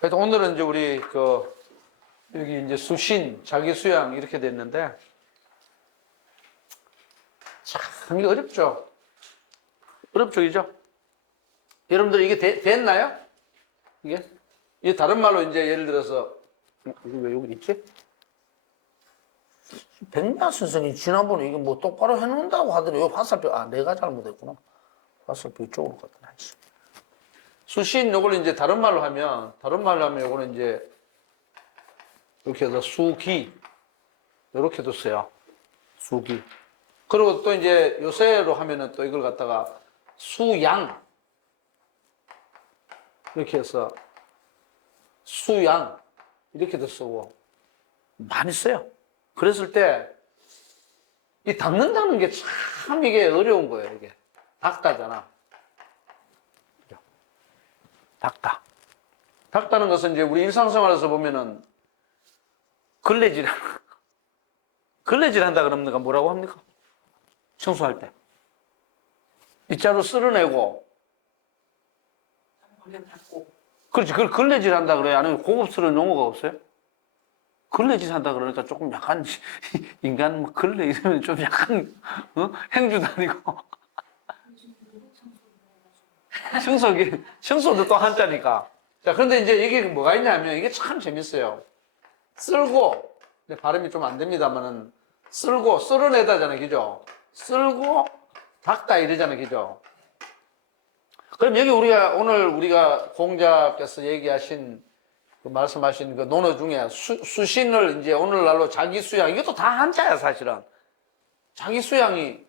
그래서 오늘은 이제 우리 여기 이제 수신, 자기 수양 이렇게 됐는데, 참, 이게 어렵죠? 어렵죠, 그죠? 여러분들 이게 됐나요? 이게 다른 말로 이제 예를 들어서, 이게 왜 여기 있지? 백만 선생님 지난번에 이게 뭐 똑바로 해놓는다고 하더니, 여기 화살표, 내가 잘못했구나. 화살표 이쪽으로 갖다 놨지. 수신, 요걸 이제 다른 말로 하면 요거는 이제, 이렇게 해서 수기. 요렇게도 써요. 수기. 그리고 또 이제 요새로 하면은 또 이걸 갖다가 수양. 이렇게 해서 수양. 이렇게도 쓰고. 많이 써요. 그랬을 때, 이 닦는다는 게 참 이게 어려운 거예요, 이게. 닦다잖아. 닦다. 닦다는 것은 이제 우리 일상생활에서 보면은 걸레질 한다 그럽니까? 뭐라고 합니까? 청소할 때. 빗자루 쓸어내고. 그렇지. 그걸 걸레질 한다 그래요. 아니면 고급스러운 용어가 없어요? 걸레질 한다 그러니까 조금 약간, 인간 뭐 걸레 이러면 좀 약간, 행주 다니고. 청소도 또 한자니까. 자, 그런데 이제 이게 뭐가 있냐면 이게 참 재밌어요. 쓸고, 근데 발음이 좀 안 됩니다만은, 쓸고, 쓸어내다잖아요. 그죠? 쓸고, 닦다 이러잖아요. 그죠? 그럼 여기 오늘 우리가 공자께서 얘기하신, 말씀하신 그 논어 중에 수신을 이제 오늘날로 자기 수양, 이것도 다 한자야, 사실은. 자기 수양이,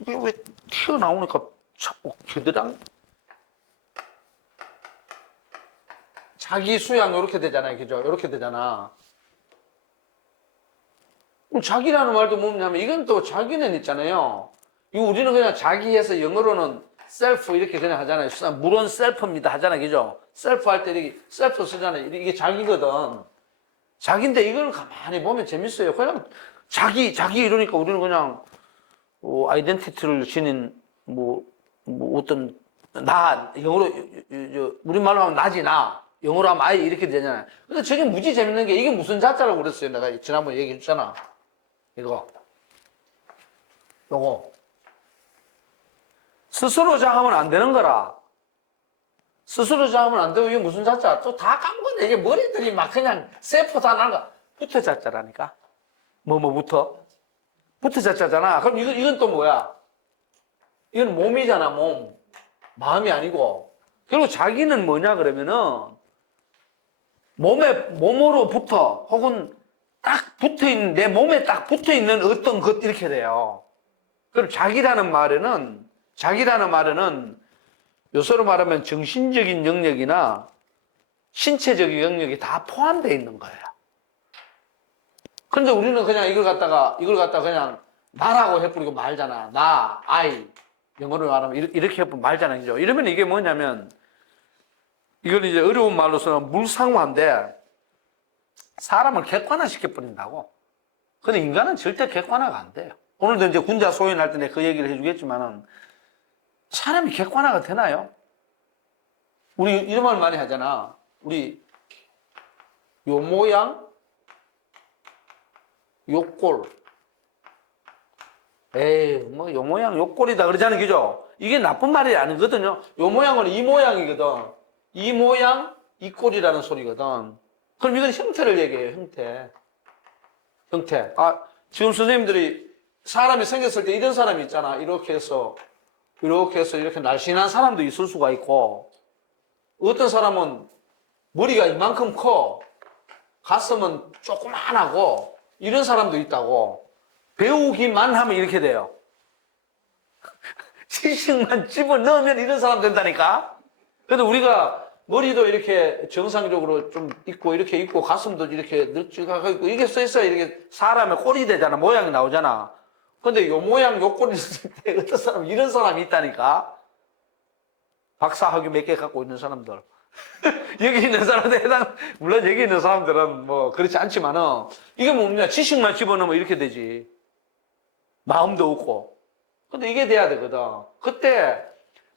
이게 왜 튀어나오니까 자꾸 겨드랑? 자기 수양, 요렇게 되잖아요. 그죠? 요렇게 되잖아. 그럼 자기라는 말도 뭐냐면, 이건 또 자기는 있잖아요. 이거 우리는 그냥 자기해서 영어로는 셀프 이렇게 그냥 하잖아요. 물론 셀프입니다 하잖아요. 그죠? 셀프 할 때 이렇게 셀프 쓰잖아요. 이게 자기거든. 자기인데 이걸 가만히 보면 재밌어요. 그냥 자기 이러니까 우리는 그냥, 아이덴티티를 지닌, 어떤, 영어로, 우리말로 하면 나지, 나. 영어로 하면 I 이렇게 되잖아요. 근데 저게 무지 재밌는 게 이게 무슨 자자라고 그랬어요. 내가 지난번에 얘기해 줬잖아. 요거. 스스로 장하면 안 되는 거라. 스스로 장하면 안 되고 이게 무슨 자자? 또 다 까먹었네. 이게 머리들이 막 그냥 세포 다 나는 거. 붙어 자자라니까. 붙어? 붙어 자자잖아. 그럼 이건 또 뭐야? 이건 몸이잖아, 몸. 마음이 아니고. 그리고 자기는 뭐냐, 그러면은, 몸으로부터, 혹은 딱 붙어 있는, 내 몸에 딱 붙어 있는 어떤 것, 이렇게 돼요. 그럼 자기라는 말에는, 요새로 말하면 정신적인 영역이나 신체적인 영역이 다 포함되어 있는 거예요. 근데 우리는 그냥 이걸 갖다가 그냥 나라고 해버리고 말잖아. 나, I. 영어로 말하면 이렇게 해버리고 말잖아. 그죠? 이러면 이게 뭐냐면, 이걸 이제 어려운 말로서는 물상화인데, 사람을 객관화시켜버린다고. 근데 인간은 절대 객관화가 안 돼요. 오늘도 이제 군자 소인할 때 내가 그 얘기를 해주겠지만은, 사람이 객관화가 되나요? 우리 이런 말 많이 하잖아. 우리, 요 모양, 요 꼴. 요 모양, 요 꼴이다. 그러잖아요. 그죠? 이게 나쁜 말이 아니거든요. 요 모양은 이 모양이거든. 이 모양, 이 꼴이라는 소리거든. 그럼 이건 형태를 얘기해요, 형태. 지금 선생님들이 사람이 생겼을 때 이런 사람이 있잖아. 이렇게 해서 이렇게 날씬한 사람도 있을 수가 있고, 어떤 사람은 머리가 이만큼 커. 가슴은 조그만하고 이런 사람도 있다고. 배우기만 하면 이렇게 돼요. 지식만 집어넣으면 이런 사람 된다니까. 그래도 우리가 머리도 이렇게 정상적으로 좀 있고 이렇게 있고 가슴도 이렇게 널찍하고 있고 이게 써 있어야 이렇게 사람의 꼴이 되잖아. 모양이 나오잖아. 근데 요 모양 요 꼴이 있을 때 어떤 사람 이런 사람이 있다니까. 박사학위 몇 개 갖고 있는 사람들. 여기 있는 사람들 물론 여기 있는 사람들은 뭐 그렇지 않지만은 이게 뭡니까? 지식만 집어넣으면 이렇게 되지. 마음도 없고. 근데 이게 돼야 되거든. 그때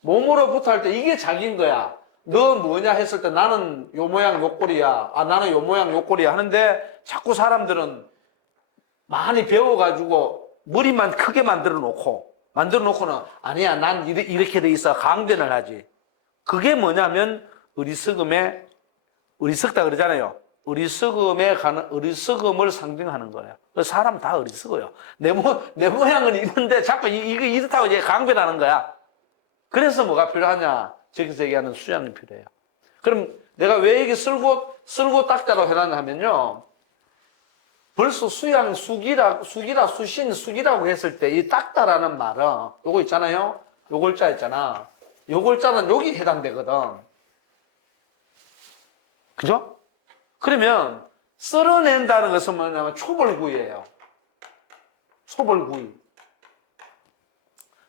몸으로부터 할 때 이게 자기인 거야. 너 뭐냐 했을 때 나는 요 모양 요 꼴이야. 아, 나는 요 모양 요 꼴이야 하는데 자꾸 사람들은 많이 배워가지고 머리만 크게 만들어 놓고는 아니야, 난 이렇게 돼 있어. 강변을 하지. 그게 뭐냐면 어리석다 그러잖아요. 어리석음을 상징하는 거예요. 사람 다 어리석어요. 내 모양은 이런데 자꾸 이거 이렇다고 이제 강변하는 거야. 그래서 뭐가 필요하냐? 저기서 얘기하는 수양이 필요해요. 그럼 내가 왜 이게 쓸고 닦자로 해놨냐 하면요. 벌써 수기라고 했을 때 이 닦다라는 말은 요거 있잖아요. 요 글자 있잖아. 요 글자는 여기 해당되거든. 그죠? 그러면 쓸어낸다는 것은 뭐냐면 초벌구이예요. 초벌구이.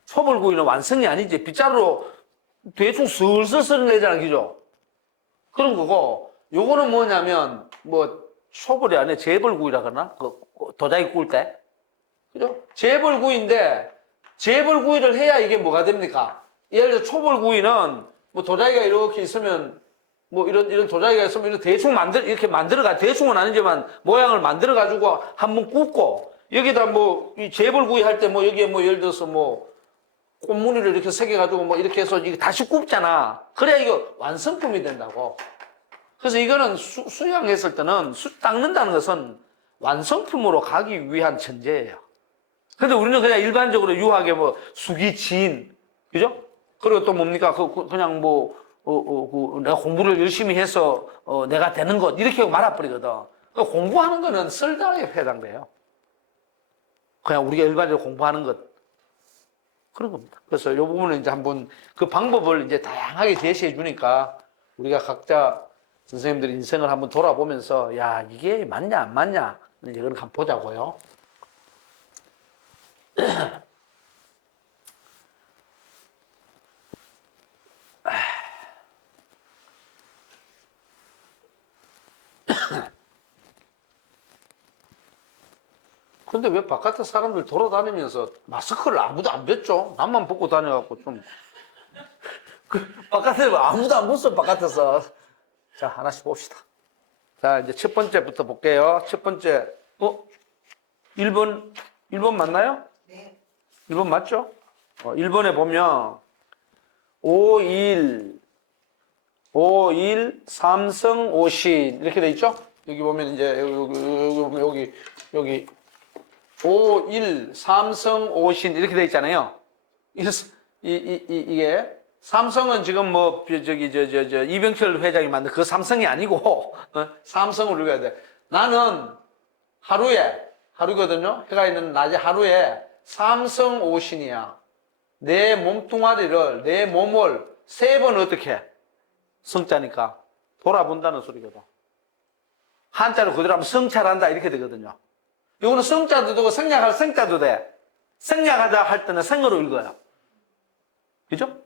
초벌구이는 완성이 아니지. 빗자루로 대충 슬슬 쓸어내잖아. 그죠? 그런 거고, 요거는 뭐냐면, 초벌이 아니라 재벌구이라 그러나? 도자기 구울 때. 그죠? 재벌구이인데, 재벌구이를 해야 이게 뭐가 됩니까? 예를 들어 초벌구이는, 도자기가 이렇게 있으면, 이런 도자기가 있으면 이렇게 만들어가, 대충은 아니지만 모양을 만들어가지고 한번 굽고, 여기다 이 재벌구이 할 때 여기에 예를 들어서 꽃무늬를 이렇게 새겨가지고 이렇게 해서 이게 다시 굽잖아. 그래야 이거 완성품이 된다고. 그래서 이거는 수양했을 때는 닦는다는 것은 완성품으로 가기 위한 전제예요. 근데 우리는 그냥 일반적으로 유하게 수기진, 그죠? 그리고 또 뭡니까? 그냥 내가 공부를 열심히 해서 내가 되는 것 이렇게 말아버리거든. 공부하는 거는 쓸다에 해당돼요. 그냥 우리가 일반적으로 공부하는 것 그런 겁니다. 그래서 이 부분은 이제 한번 그 방법을 이제 다양하게 제시해 주니까 우리가 각자 선생님들 인생을 한번 돌아보면서 야 이게 맞냐 안 맞냐 이걸 한번 보자고요. 근데 왜 바깥에 사람들 돌아다니면서 마스크를 아무도 안 벗죠? 나만 벗고 다녀갖고 좀. 바깥에 아무도 안 벗어, 바깥에서. 자, 하나씩 봅시다. 자, 이제 첫 번째부터 볼게요. 첫 번째, 1번 맞나요? 네. 1번 맞죠? 1번에 보면, 5일, 삼성, 오신. 이렇게 돼 있죠? 여기 보면 이제, 여기, 5일, 삼성, 오신. 이렇게 돼 있잖아요. 이게, 삼성은 지금 이병철 회장이 만든 그 삼성이 아니고, 삼성을 읽어야 돼. 나는 하루거든요? 해가 있는 낮에 하루에 삼성 오신이야. 내 몸뚱아리를, 내 몸을 3번 어떻게 해? 성자니까 돌아본다는 소리거든. 한자로 그대로 하면 성찰한다 이렇게 되거든요. 이거는 성자도 되고 생략할 성자도 돼. 생략하자 할 때는 생으로 읽어요. 그죠?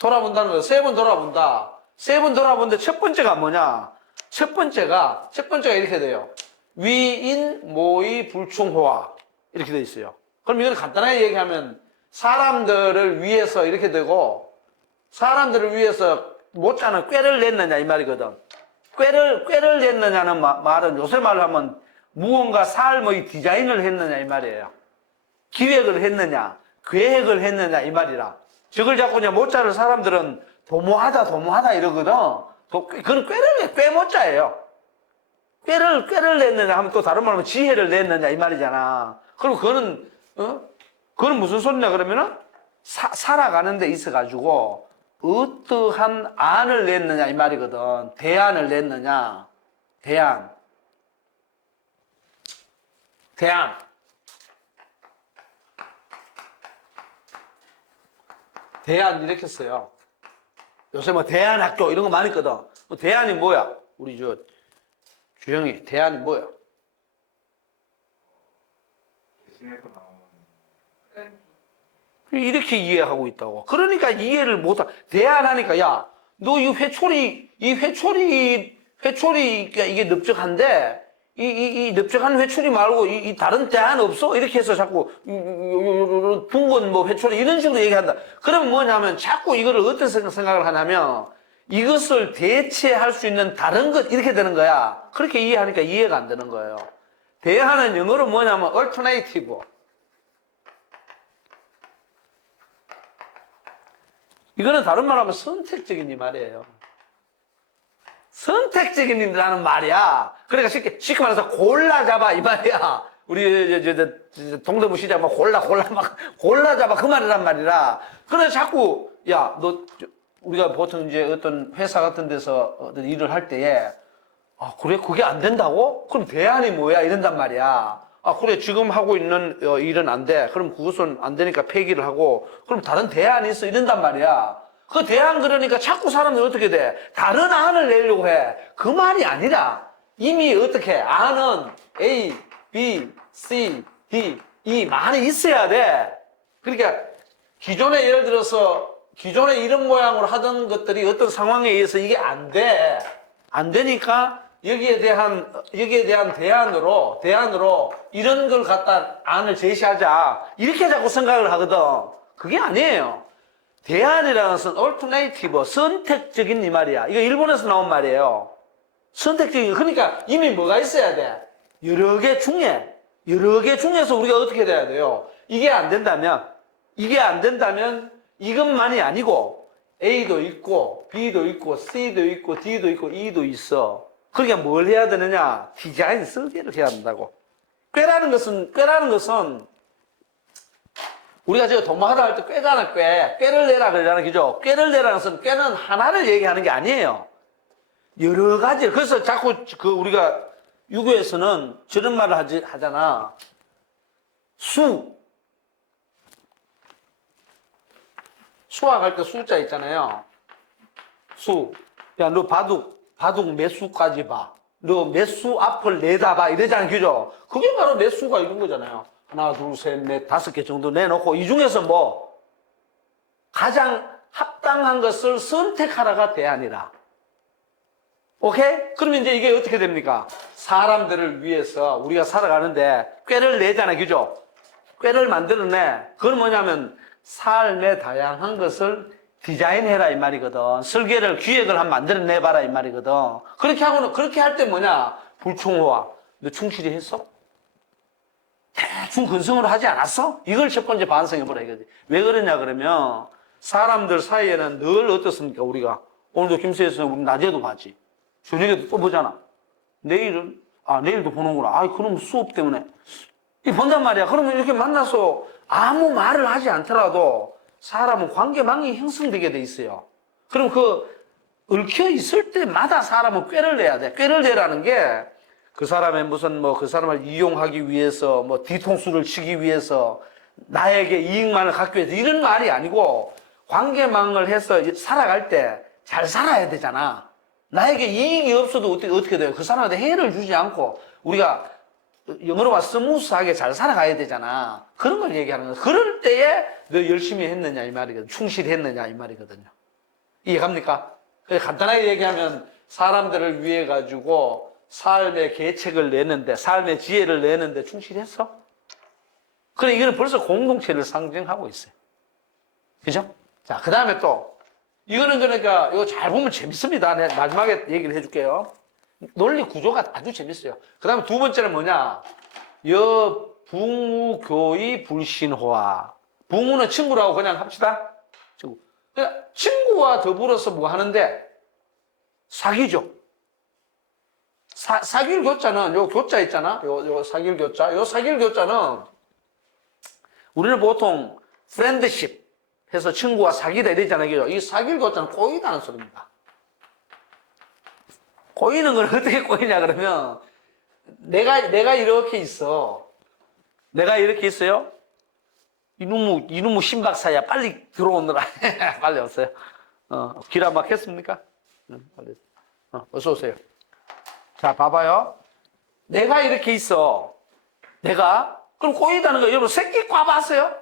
돌아본다는 거예요. 3번 돌아본다. 3번 돌아보는데 첫 번째가 뭐냐? 첫 번째가 이렇게 돼요. 위인, 모의, 불충호화. 이렇게 돼 있어요. 그럼 이걸 간단하게 얘기하면 사람들을 위해서 이렇게 되고 사람들을 위해서 못자는 꾀를 냈느냐 이 말이거든. 꾀를 냈느냐는 말은 요새 말로 하면 무언가 삶의 디자인을 했느냐 이 말이에요. 기획을 했느냐, 계획을 했느냐 이 말이라. 저걸 자꾸 그냥 못자를 사람들은 도모하다 이러거든. 그건 꾀못자예요. 꾀를 냈느냐 하면 또 다른 말로 하면 지혜를 냈느냐 이 말이잖아. 그리고 그거는 무슨 소리냐 그러면은 살아가는 데 있어가지고 어떠한 안을 냈느냐 이 말이거든. 대안을 냈느냐. 대안. 대안 이렇게 써요. 요새 뭐 대안학교 이런 거 많이 있거든. 대안이 뭐야? 우리 저 주영이 대안이 뭐야? 이렇게 이해하고 있다고. 그러니까 이해를 못하. 대안하니까 야, 너 이 회초리가 이게 넓적한데 이 넓적한 회초리 말고 이 다른 대안 없어? 이렇게 해서 자꾸 둥근 뭐 회초리 이런 식으로 얘기한다. 그러면 뭐냐면 자꾸 이거를 어떤 생각을 하냐면 이것을 대체할 수 있는 다른 것 이렇게 되는 거야. 그렇게 이해하니까 이해가 안 되는 거예요. 대안은 영어로 뭐냐면 alternative. 이거는 다른 말로 하면 선택적인 이 말이에요. 선택적인이라는 말이야. 그러니까 쉽게 말해서 골라 잡아 이 말이야. 우리 동대문 시장 막 골라 잡아 그 말이란 말이라. 그래서 자꾸 야, 너 우리가 보통 이제 어떤 회사 같은 데서 어떤 일을 할 때에 아, 그래 그게 안 된다고? 그럼 대안이 뭐야? 이런단 말이야. 아, 그래 지금 하고 있는 일은 안 돼. 그럼 그것은 안 되니까 폐기를 하고 그럼 다른 대안이 있어 이런단 말이야. 그 대안 그러니까 자꾸 사람들이 어떻게 돼? 다른 안을 내려고 해. 그 말이 아니라 이미 어떻게 안은 A, B, C, D, E 많이 있어야 돼. 그러니까 기존에 예를 들어서 기존에 이런 모양으로 하던 것들이 어떤 상황에 의해서 이게 안 돼. 안 되니까 여기에 대한 대안으로 이런 걸 갖다 안을 제시하자. 이렇게 자꾸 생각을 하거든. 그게 아니에요. 대안이라는 것은 alternative, 선택적인 이 말이야. 이거 일본에서 나온 말이에요. 선택적인, 그러니까 이미 뭐가 있어야 돼? 여러 개 중에서 우리가 어떻게 돼야 돼요? 이게 안 된다면 이것만이 아니고 A도 있고, B도 있고, C도 있고, D도 있고, E도 있어. 그러니까 뭘 해야 되느냐? 디자인 설계를 해야 한다고. 꾀라는 것은 우리가 저 도마하다 할 때 꾀잖아, 꾀를 내라 그러잖아, 그죠? 꾀를 내라는 것은 꾀는 하나를 얘기하는 게 아니에요. 여러 가지. 그래서 자꾸 우리가 유교에서는 저런 말을 하잖아. 수학할 때 수자 있잖아요. 야, 너 바둑 몇 수까지 봐. 너 몇 수 앞을 내다봐. 이러잖아, 그죠? 그게 바로 몇 수가 이런 거잖아요. 하나, 둘, 셋, 넷, 5개 정도 내놓고 이 중에서 뭐 가장 합당한 것을 선택하라가 대안이라. 오케이? 그러면 이제 이게 어떻게 됩니까? 사람들을 위해서 우리가 살아가는데 꾀를 내잖아요, 그죠? 꾀를 만들어내. 그건 뭐냐면 삶의 다양한 것을 디자인해라 이 말이거든. 설계를 기획을 한번 만들어내봐라 이 말이거든. 그렇게 할 때 뭐냐? 불충호화. 너 충실히 했어? 대충 근성으로 하지 않았어? 이걸 첫 번째 반성해보라 이거지. 왜 그러냐 그러면 사람들 사이에는 늘 어떻습니까? 우리가 오늘도 김수혜에서 우리 낮에도 봤지. 저녁에도 또 보잖아. 내일도 보는구나. 그럼 수업 때문에 본단 말이야. 그러면 이렇게 만나서 아무 말을 하지 않더라도 사람은 관계망이 형성되게 돼 있어요. 그럼 얽혀 있을 때마다 사람은 꾀를 내야 돼. 꾀를 내라는 게 그 사람의 그 사람을 이용하기 위해서, 뒤통수를 치기 위해서, 나에게 이익만을 갖기 위해서, 이런 말이 아니고, 관계망을 해서 살아갈 때 잘 살아야 되잖아. 나에게 이익이 없어도 어떻게 돼요? 그 사람한테 해를 주지 않고, 우리가 영어로 와 스무스하게 잘 살아가야 되잖아. 그런 걸 얘기하는 거야. 그럴 때에 너 열심히 했느냐, 이 말이거든. 충실했느냐, 이 말이거든요. 이해갑니까? 간단하게 얘기하면 사람들을 위해 가지고 삶의 계책을 내는데, 삶의 지혜를 내는데 충실했어? 그래, 이거는 벌써 공동체를 상징하고 있어요. 그죠? 자, 그 다음에 또, 이거는 그러니까, 이거 잘 보면 재밌습니다. 내가 마지막에 얘기를 해줄게요. 논리 구조가 아주 재밌어요. 그 다음에 두 번째는 뭐냐? 붕우교의 불신호화. 붕우는 친구라고 그냥 합시다. 친구. 그러니까 친구와 더불어서 뭐 하는데? 사귀죠. 사귈 교자는, 요 교자 있잖아? 요 사귈 교자. 요 사귈 교자는 우리는 보통 friendship 해서 친구와 사귀다 이랬잖아요. 이 사귈 것자는 꼬이다는 소리입니다. 꼬이는 건 어떻게 꼬이냐 그러면 내가 이렇게 있어. 내가 이렇게 있어요. 이놈의 신박사야. 빨리 들어오느라. 빨리 오세요. 길 안 막혔습니까? 빨리. 어서 오세요. 자, 봐봐요. 내가 이렇게 있어. 그럼 꼬이다는 거, 여러분, 새끼 꽈봤어요?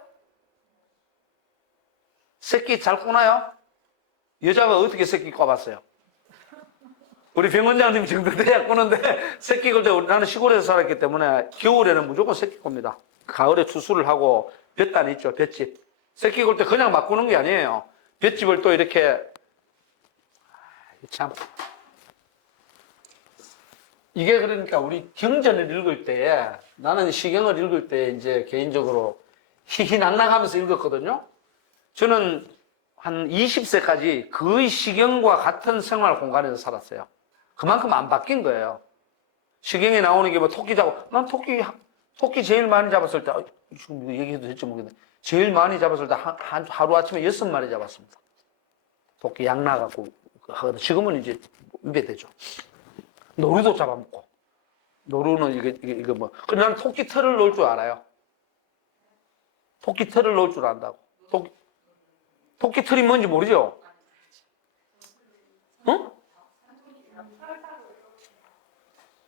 새끼 잘 꼬나요? 여자가 어떻게 새끼 꽈봤어요? 우리 병원장님 정도 돼야 꼬는데, 새끼 꼴 때, 나는 시골에서 살았기 때문에, 겨울에는 무조건 새끼 꼽니다. 가을에 추수를 하고, 볏단 있죠, 볏짚. 새끼 꼴 때 그냥 막 꼬는 게 아니에요. 볏짚을 또 이렇게, 참. 이게 그러니까 우리 경전을 읽을 때, 나는 시경을 읽을 때 이제 개인적으로 희희낙낙하면서 읽었거든요. 저는 한 20세까지 거의 시경과 같은 생활 공간에서 살았어요. 그만큼 안 바뀐 거예요. 시경에 나오는 게 뭐 토끼 잡고, 난 토끼 제일 많이 잡았을 때, 지금 얘기해도 될지 모르겠는데, 제일 많이 잡았을 때 하루 아침에 6마리 잡았습니다. 토끼 양 나가고 하거든. 지금은 이제 입에 되죠. 노루도 잡아먹고. 노루는 이게 뭐. 근데 나는 토끼 털을 넣을 줄 알아요. 토끼 털을 넣을 줄 안다고. 토끼 털이 뭔지 모르죠? 응?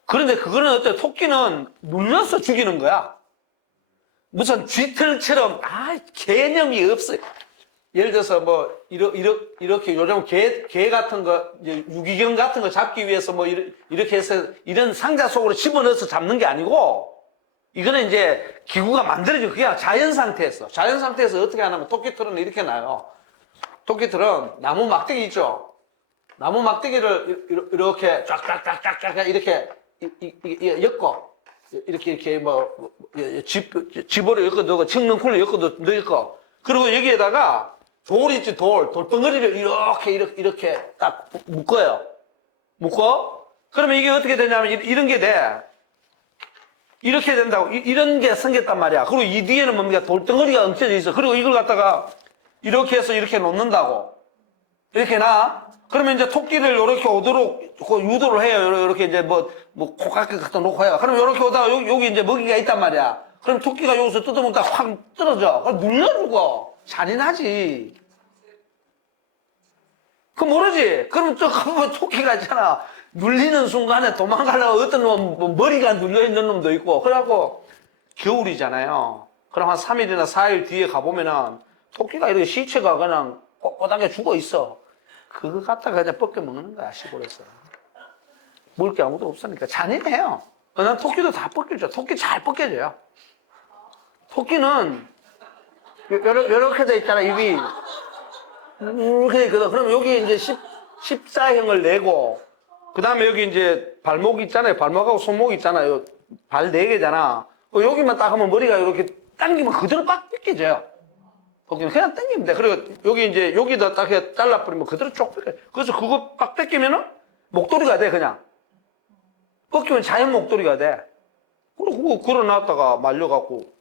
그런데 그거는 어때? 토끼는 눌러서 죽이는 거야. 무슨 쥐털처럼, 개념이 없어요. 예를 들어서 뭐, 이렇게 요즘 개 같은 거, 유기견 같은 거 잡기 위해서 뭐, 이렇게 해서 이런 상자 속으로 집어넣어서 잡는 게 아니고, 이거는 이제 기구가 만들어진 그냥 자연 상태에서. 자연 상태에서 어떻게 하냐면 토끼털은 이렇게 나요. 토끼털은 나무 막대기 있죠? 나무 막대기를 이렇게 쫙쫙쫙쫙쫙 이렇게 엮어. 이렇게 뭐, 집으로 엮어 넣고, 청렁쿨로 엮어 넣고, 그리고 여기에다가 돌 있지, 돌덩어리를 이렇게 딱 묶어요. 묶어? 그러면 이게 어떻게 되냐면 이런 게 돼. 이렇게 된다고. 이런 게 생겼단 말이야. 그리고 이 뒤에는 뭡니까? 돌덩어리가 엉켜져 있어. 그리고 이걸 갖다가 이렇게 해서 이렇게 놓는다고. 이렇게 놔. 그러면 이제 토끼를 이렇게 오도록 유도를 해요. 이렇게 이제 뭐 코깍지 갖다 놓고 해요. 그럼 이렇게 오다가 여기 이제 먹이가 있단 말이야. 그럼 토끼가 여기서 뜯어먹다 확 떨어져. 그럼 눌러주고. 잔인하지. 그거 모르지? 그럼 또 가보면 토끼가 있잖아. 눌리는 순간에 도망가려고 어떤 놈, 머리가 눌려있는 놈도 있고. 그래갖고, 겨울이잖아요. 그럼 한 3일이나 4일 뒤에 가보면은, 토끼가 이렇게 시체가 그냥 꼬당겨 죽어 있어. 그거 갖다가 그냥 벗겨 먹는 거야, 시골에서. 먹을 게 아무도 없으니까. 잔인해요. 난 토끼도 다 벗겨줘. 토끼 잘 벗겨져요. 토끼는, 요렇게 돼 있잖아, 입이. 이렇게 돼 있거든. 그럼 여기 이제 14형을 내고, 그 다음에 여기 이제 발목 있잖아요. 발목하고 손목 있잖아요. 발 4개잖아. 여기만 딱 하면 머리가 이렇게 당기면 그대로 빡 벗겨져요. 거기는 그냥 당기면 돼. 그리고 여기 이제 여기다 딱 잘라버리면 그대로 쭉 벗겨. 그래서 그거 빡 벗기면은 목도리가 돼, 그냥. 벗기면 자연 목도리가 돼. 그리고 그거 걸어놨다가 말려갖고,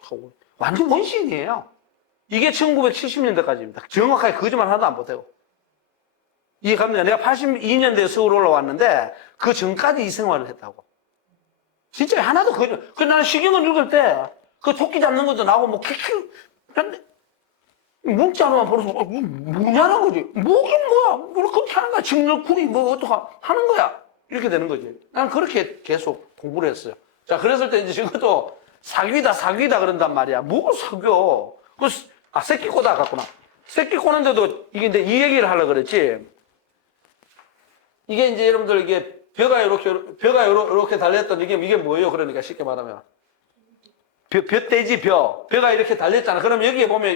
하고. 완전 원시인이에요. 이게 1970년대까지입니다. 정확하게 거짓말 하나도 안 보태고. 이게 갑니다. 내가 82년대에 서울 올라왔는데, 그 전까지 이 생활을 했다고. 진짜 하나도 그 나는 시경을 읽을 때, 그 토끼 잡는 것도 나오고, 뭐, 근데, 문자로만 보면서, 뭐냐는 거지. 뭐긴 뭐야. 뭘 그렇게 하는 거야. 직렬쿨이 뭐, 어떡하, 하는 거야. 이렇게 되는 거지. 난 그렇게 계속 공부를 했어요. 자, 그랬을 때 이제 이것도 사귀다 그런단 말이야. 뭘 사귀어. 새끼 꼬다 갔구나. 새끼 꼬는데도, 이게 이제 이 얘기를 하려고 그랬지. 이게 이제 여러분들 이게 벼가 이렇게 달렸던 이게 뭐예요? 그러니까 쉽게 말하면. 벼떼지, 벼가 이렇게 달렸잖아. 그럼 여기에 보면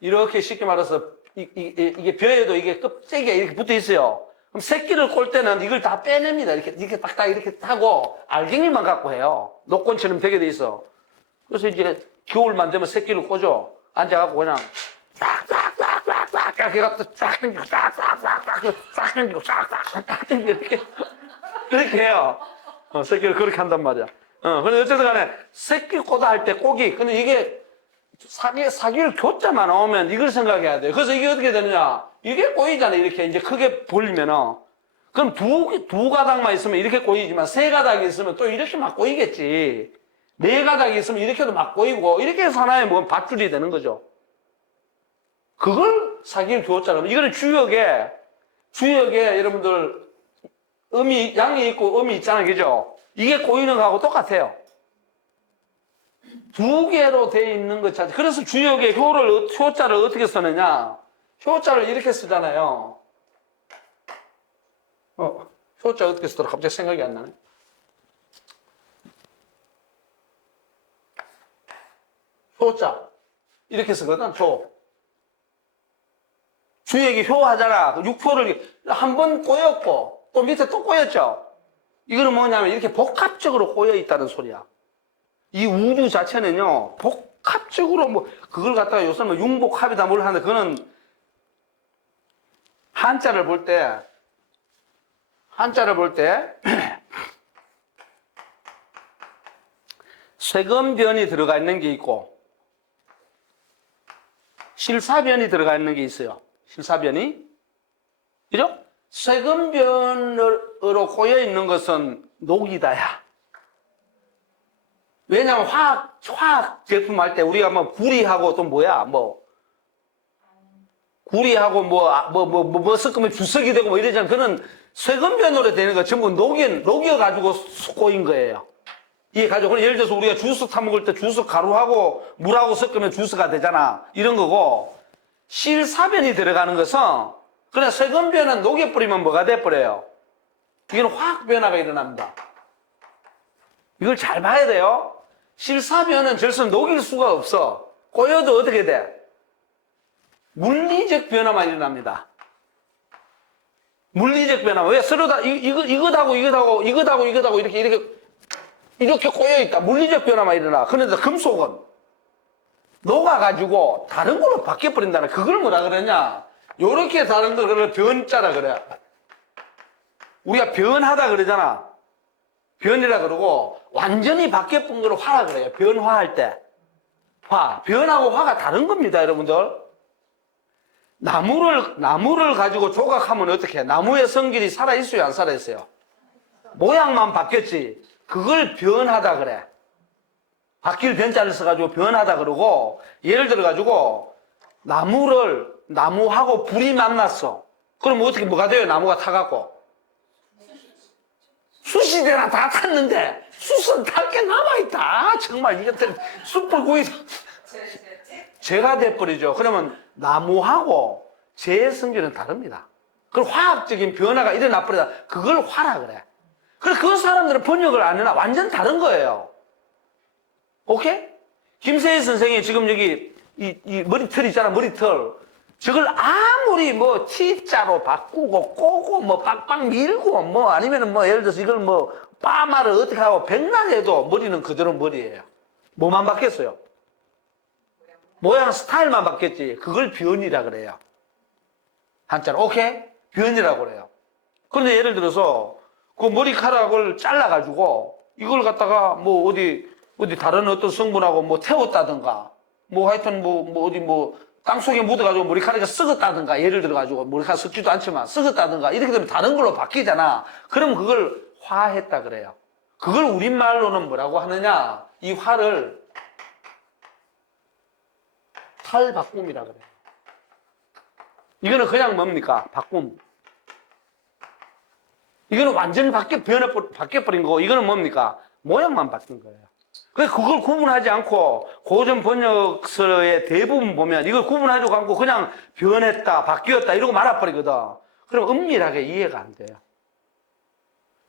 이렇게 쉽게 말해서 이게 벼에도 이게 껍데기가 이렇게 붙어 있어요. 그럼 새끼를 꼴 때는 이걸 다 빼냅니다. 이렇게 딱 이렇게 하고 알갱이만 갖고 해요. 노건처럼 되게 돼 있어. 그래서 이제 겨울만 되면 새끼를 꽂아. 앉아갖고 그냥 쫙쫙쫙쫙쫙 이렇게 갖다 쫙 당기고 쫙쫙쫙쫙 당기고 쫙쫙쫙 당기고 이렇게 해요. 새끼를 그렇게 한단 말이야. 근데 어쨌든 간에 새끼 꼬다 할 때 꼬기. 근데 이게 사기를 교자만 나오면 이걸 생각해야 돼요. 그래서 이게 어떻게 되느냐. 이게 꼬이잖아요. 이렇게 이제 크게 벌리면은. 그럼 두 가닥만 있으면 이렇게 꼬이지만 세 가닥이 있으면 또 이렇게 막 꼬이겠지. 네 가닥이 있으면 이렇게도 막 꼬이고 이렇게 해서 하나의 뭐 밧줄이 되는 거죠. 그걸 사기를 교자라고. 이거는 주역에 여러분들 양이 있고 음이 있잖아요. 그죠? 이게 꼬이는 거하고 똑같아요. 두 개로 돼 있는 것 자체. 그래서 주역의 효자를 어떻게 쓰느냐. 효자를 이렇게 쓰잖아요. 효자 어떻게 쓰더라? 갑자기 생각이 안 나네. 효자. 이렇게 쓰거든, 주역이 효 하잖아. 육효를 한 번 꼬였고, 또 밑에 또 꼬였죠? 이거는 뭐냐면 이렇게 복합적으로 꼬여 있다는 소리야. 이 우주 자체는요, 복합적으로 그걸 갖다가 요새 융복합이다 뭘 하는데, 그거는 한자를 볼 때, 쇠금변이 들어가 있는 게 있고, 실사변이 들어가 있는 게 있어요. 실사변이. 그죠? 쇠금변으로 꼬여 있는 것은 녹이다야. 왜냐면 화학 제품 할 때 우리가 구리하고 또 구리하고 섞으면 주석이 되고 이러잖아요. 그는 쇠금변으로 되는 거 전부 녹여가지고 꼬인 거예요. 이게 가지고, 예를 들어서 우리가 주스 타먹을 때 주스 가루하고 물하고 섞으면 주스가 되잖아. 이런 거고, 실사변이 들어가는 것은, 그냥 쇠금변은 녹여버리면 뭐가 돼버려요? 이건 화학 변화가 일어납니다. 이걸 잘 봐야 돼요. 실사변은 절대로 녹일 수가 없어. 꼬여도 어떻게 돼? 물리적 변화만 일어납니다. 물리적 변화. 왜 서로 다 이것하고 이렇게 꼬여있다. 물리적 변화만 일어나. 그런데 금속은 녹아가지고 다른 걸로 바뀌어버린다는, 그걸 뭐라 그러냐. 요렇게 다른 걸 변자라 그래. 우리가 변하다 그러잖아. 변이라 그러고, 완전히 바뀌어본 걸 화라 그래요. 변화할 때. 변하고 화가 다른 겁니다, 여러분들. 나무를 가지고 조각하면 어떻게 해? 나무의 성질이 살아있어요, 안 살아있어요? 모양만 바뀌었지. 그걸 변하다 그래. 바뀔 변자를 써가지고 변하다 그러고, 예를 들어가지고, 나무하고 불이 만났어. 그럼 어떻게, 뭐가 돼요? 나무가 타갖고. 숯이 되나 다 탔는데, 숯은 탔게 남아있다. 정말, 이것들, 숯불구이, 재가 돼버리죠. 그러면 나무하고 재의 성질은 다릅니다. 그럼 화학적인 변화가 일어나 버리다. 그걸 화라 그래. 그래서 그 사람들은 번역을 안 해놔. 완전 다른 거예요. 오케이? 김세희 선생이 지금 여기 이 머리털 있잖아, 머리털. 저걸 아무리 T자로 바꾸고 꼬고 빡빡 밀고 아니면은 예를 들어서 이걸 파마를 어떻게 하고 백날해도 머리는 그대로 머리예요. 뭐만 바뀌었어요? 모양 스타일만 바뀌었지. 그걸 변이라 그래요. 한자로. 오케이? 변이라고 그래요. 그런데 예를 들어서 그 머리카락을 잘라가지고 이걸 갖다가 어디 다른 어떤 성분하고 태웠다든가 하여튼 어디 땅속에 묻어가지고 머리카락이 썩었다든가, 예를 들어가지고 머리카락 썩지도 않지만 썩었다든가 이렇게 되면 다른 걸로 바뀌잖아. 그럼 그걸 화했다 그래요. 그걸 우리말로는 뭐라고 하느냐, 이 화를 탈바꿈이라 그래요. 이거는 그냥 뭡니까? 바꿈. 이거는 완전히 바뀌어버린 거고, 이거는 뭡니까? 모양만 바뀐 거예요. 그래서 그걸 구분하지 않고, 고전 번역서의 대부분 보면 이걸 구분하지 않고 그냥 변했다, 바뀌었다, 이러고 말아버리거든. 그럼 은밀하게 이해가 안 돼요.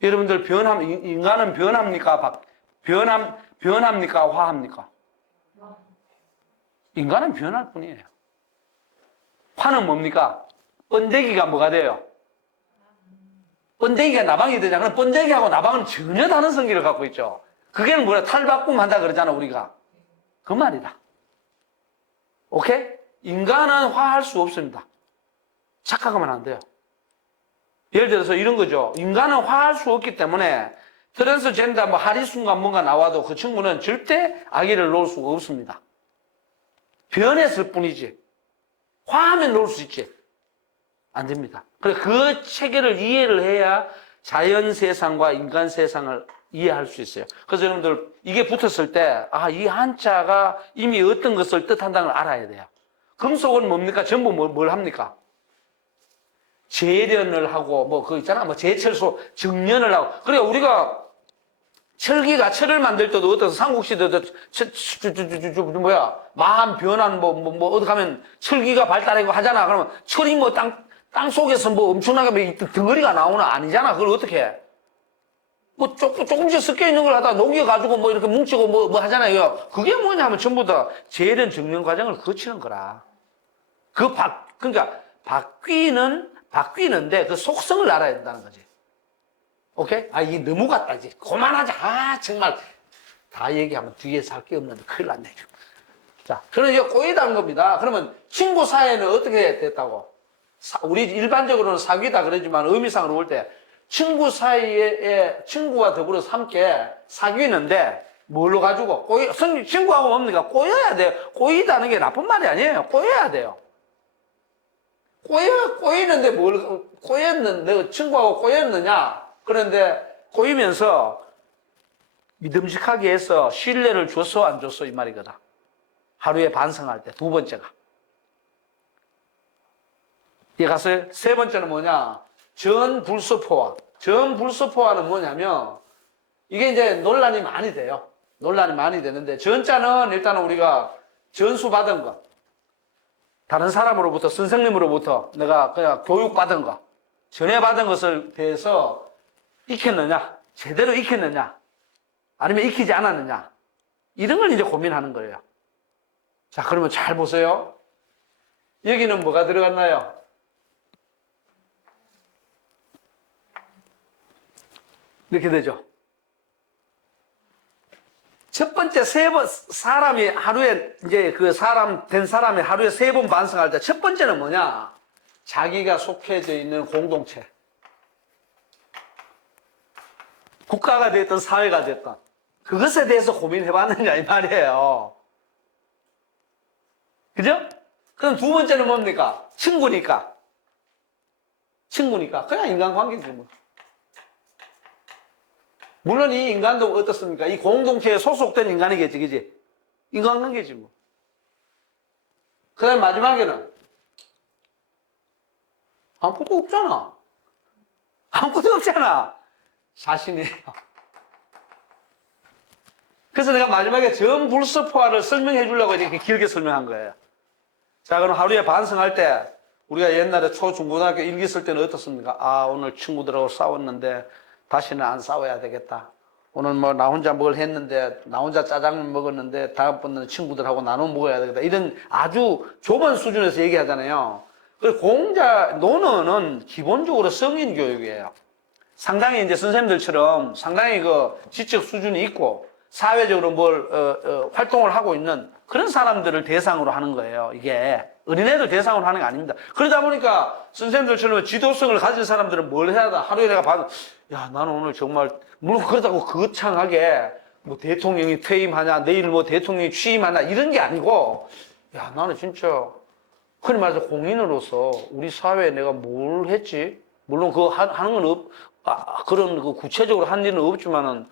여러분들 인간은 변합니까? 변합니까? 화합니까? 인간은 변할 뿐이에요. 화는 뭡니까? 번데기가 뭐가 돼요? 번데기가 나방이 되잖아. 그럼 번데기하고 나방은 전혀 다른 성질을 갖고 있죠. 그게 뭐야? 탈바꿈 한다 그러잖아, 우리가. 그 말이다. 오케이? 인간은 화할 수 없습니다. 착각하면 안 돼요. 예를 들어서 이런 거죠. 인간은 화할 수 없기 때문에 트랜스젠더 하리순간 뭔가 나와도 그 친구는 절대 아기를 놓을 수가 없습니다. 변했을 뿐이지. 화하면 놓을 수 있지. 안 됩니다. 그래, 그 체계를 이해를 해야 자연 세상과 인간 세상을 이해할 수 있어요. 그래서 여러분들, 이게 붙었을 때, 아, 이 한자가 이미 어떤 것을 뜻한다는 걸 알아야 돼요. 금속은 뭡니까? 전부 뭘 합니까? 재련을 하고, 뭐, 그거 있잖아. 뭐, 제철소, 정련을 하고. 그래, 우리가 철기가 철을 만들 때도 어떤 삼국시대도 뭐야, 마음 변한 어디 가면 철기가 발달하고 하잖아. 그러면 철이 뭐 땅 속에서 뭐 엄청나게 덩어리가 나오나? 아니잖아. 그걸 어떻게 해? 뭐 조금씩 섞여 있는 걸 하다 녹여가지고 뭐 이렇게 뭉치고 뭐 하잖아요. 그게 뭐냐면 전부 다 재련 정련 과정을 거치는 거라. 그러니까 바뀌는데 그 속성을 알아야 된다는 거지. 오케이? 아, 이게 너무 같다, 이제. 그만하자. 아, 정말. 다 얘기하면 뒤에서 할 게 없는데 큰일 났네. 자, 그럼 이게 꼬이다는 겁니다. 그러면 친구 사이에는 어떻게 됐다고? 우리 일반적으로는 사귀다 그러지만 의미상으로 볼 때 친구 사이에 친구와 더불어서 함께 사귀는데 뭘로 가지고? 친구하고 뭡니까? 꼬여야 돼요. 꼬이다는 게 나쁜 말이 아니에요. 꼬여야 돼요. 꼬이는데 꼬였는데, 친구하고 꼬였느냐? 그런데 꼬이면서 믿음직하게 해서 신뢰를 줬어, 안 줬어? 이 말이거든. 하루에 반성할 때, 두 번째가. 이해갔어요? 세 번째는 뭐냐? 전불소포화. 전불소포화는 뭐냐면, 이게 이제 논란이 많이 돼요. 논란이 많이 되는데, 전자는 일단은 우리가 전수받은 거. 다른 사람으로부터, 선생님으로부터 내가 그냥 교육받은 거, 전해받은 것을 대해서 익혔느냐? 제대로 익혔느냐? 아니면 익히지 않았느냐? 이런 걸 이제 고민하는 거예요. 자, 그러면 잘 보세요. 여기는 뭐가 들어갔나요? 이렇게 되죠. 첫 번째 사람이 하루에, 이제 된 사람이 하루에 3번 반성할 때 첫 번째는 뭐냐? 자기가 속해져 있는 공동체. 국가가 됐든 사회가 됐든. 그것에 대해서 고민해봤느냐, 이 말이에요. 그죠? 그럼 두 번째는 뭡니까? 친구니까. 그냥 인간관계지 뭐. 물론 이 인간도 어떻습니까? 이 공동체에 소속된 인간이겠지, 그지? 인간관계지 뭐. 그 다음 마지막에는 아무것도 없잖아. 아무것도 없잖아. 자신이에요. 그래서 내가 마지막에 전불소포화를 설명해 주려고 이렇게 길게 설명한 거예요. 자, 그럼 하루에 반성할 때 우리가 옛날에 초중고등학교 일기 쓸 때는 어떻습니까? 아, 오늘 친구들하고 싸웠는데 다시는 안 싸워야 되겠다. 오늘 뭐 나 혼자 뭘 했는데, 나 혼자 짜장면 먹었는데 다음번에는 친구들하고 나눠 먹어야 되겠다. 이런 아주 좁은 수준에서 얘기하잖아요. 논어는 기본적으로 성인 교육이에요. 상당히 이제 선생님들처럼 상당히 지적 수준이 있고 사회적으로 활동을 하고 있는 그런 사람들을 대상으로 하는 거예요. 이게 어린애들 대상으로 하는 게 아닙니다. 그러다 보니까 선생님들처럼 지도성을 가진 사람들은 뭘 해야 돼? 하루에 내가 봐도 야, 나는 오늘 정말 물론 그렇다고 거창하게 뭐 대통령이 퇴임하냐, 내일 뭐 대통령이 취임하냐 이런 게 아니고 야, 나는 진짜 흔히 말해서 공인으로서 우리 사회에 내가 뭘 했지? 물론 하는 건 그런 구체적으로 한 일은 없지만은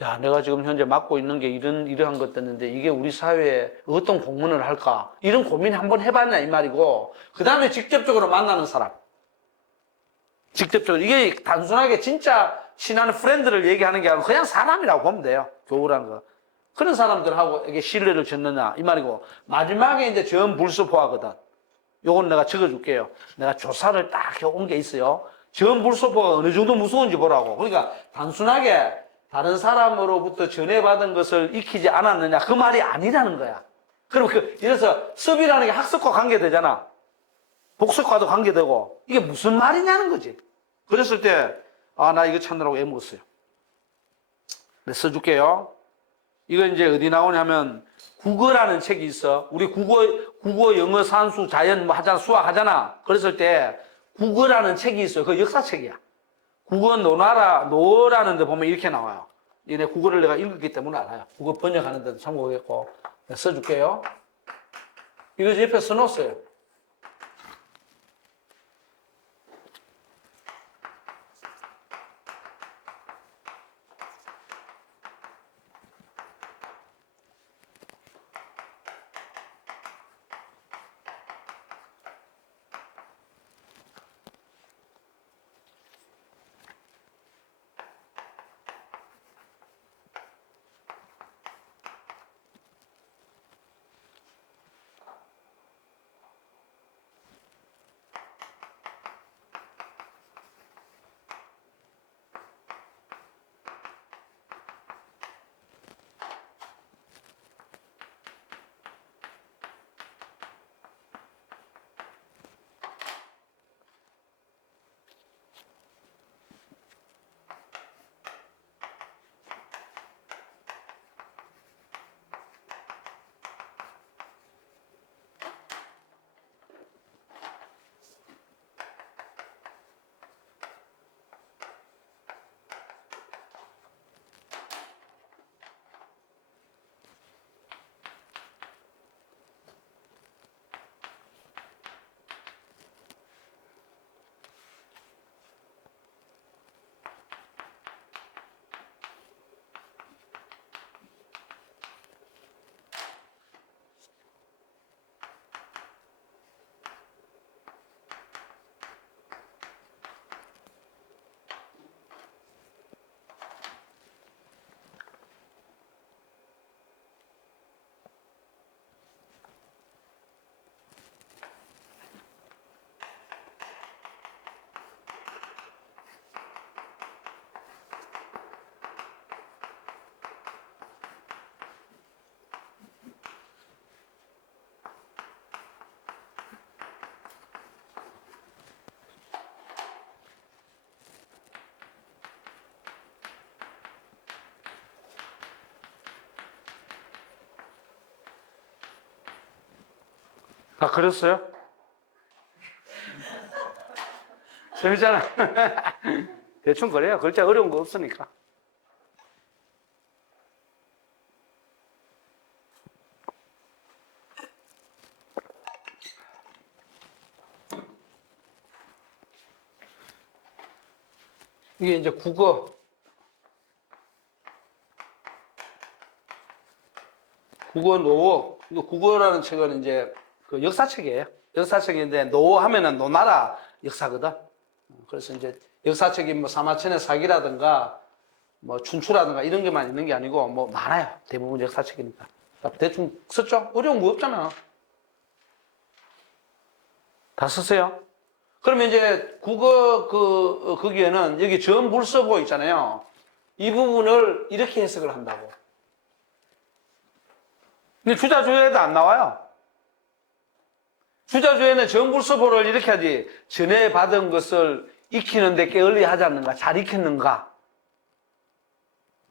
야, 내가 지금 현재 맡고 있는 게 이러한 것들인데 이게 우리 사회에 어떤 공헌을 할까? 이런 고민 한번 해봤냐, 이 말이고. 그 다음에 직접적으로 만나는 사람. 직접적으로. 이게 단순하게 진짜 친한 프렌드를 얘기하는 게 아니고 그냥 사람이라고 보면 돼요. 교우라는 거. 그런 사람들하고 이게 신뢰를 줬느냐, 이 말이고. 마지막에 이제 전불소포화거든. 요건 내가 적어줄게요. 내가 조사를 딱 해온 게 있어요. 전불소포가 어느 정도 무서운지 보라고. 그러니까 단순하게 다른 사람으로부터 전해받은 것을 익히지 않았느냐 그 말이 아니라는 거야. 그럼 예를 들어서 습이라는 게 학습과 관계되잖아. 복습과도 관계되고 이게 무슨 말이냐는 거지. 그랬을 때 나 이거 찾느라고 애먹었어요. 네, 써줄게요. 이거 이제 어디 나오냐면 국어라는 책이 있어. 우리 국어, 영어, 산수, 자연 뭐 하잖아, 수학 하잖아. 그랬을 때 국어라는 책이 있어요. 그 역사책이야. 국어 노라는 데 보면 이렇게 나와요. 얘네 국어를 내가 읽었기 때문에 알아요. 국어 번역하는 데도 참고하겠고. 써줄게요. 이거 옆에 써놓았어요. 다 그렸어요? 재밌잖아. 대충 그래요. 글자 어려운 거 없으니까. 이게 이제 국어. 국어 노어. 이거 국어라는 책은 이제 그 역사책이에요. 역사책인데 노어 하면은 노나라 역사거든. 그래서 이제 역사책이 뭐 사마천의 사기라든가 뭐 춘추라든가 이런 게만 있는 게 아니고 뭐 많아요. 대부분 역사책이니까. 대충 썼죠? 어려운 거 없잖아. 다 썼어요. 그러면 이제 국어 거기에는 여기 전불서보 있잖아요. 이 부분을 이렇게 해석을 한다고. 근데 주자주에도 안 나와요. 주자주에는 전불서보를 이렇게 하지. 전에 받은 것을 익히는데 게을리 하지 않는가? 잘 익혔는가?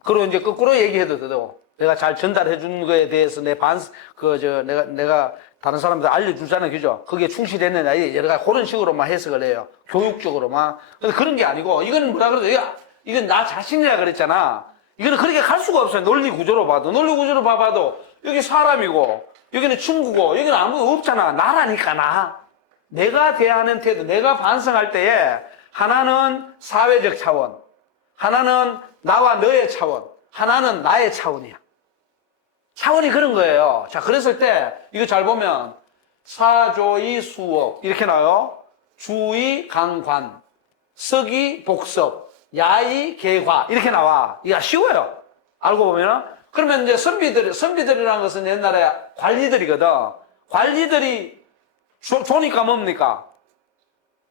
그리고 이제 거꾸로 얘기해도 되고. 내가 잘 전달해 준 거에 대해서 내가 다른 사람들 알려주잖아요. 그죠? 거기에 충실했느냐. 여러 가지 그런 식으로만 해석을 해요. 교육적으로만. 근데 그런 게 아니고, 이거는 뭐라 그러죠? 이건 나 자신이라 그랬잖아. 이거는 그렇게 갈 수가 없어요. 논리 구조로 봐도. 논리 구조로 봐봐도, 여기 사람이고, 여기는 친구고, 여기는 아무도 없잖아. 나라니까, 나. 내가 대하는 태도, 내가 반성할 때에, 하나는 사회적 차원, 하나는 나와 너의 차원, 하나는 나의 차원이야. 차원이 그런 거예요. 자, 그랬을 때, 이거 잘 보면, 사조이 수업, 이렇게 나와요. 주의 강관, 석이 복섭, 야이 개화, 이렇게 나와. 이거 쉬워요. 알고 보면은. 그러면 이제 선비들이라는 것은 옛날에 관리들이거든. 관리들이 조니까 뭡니까?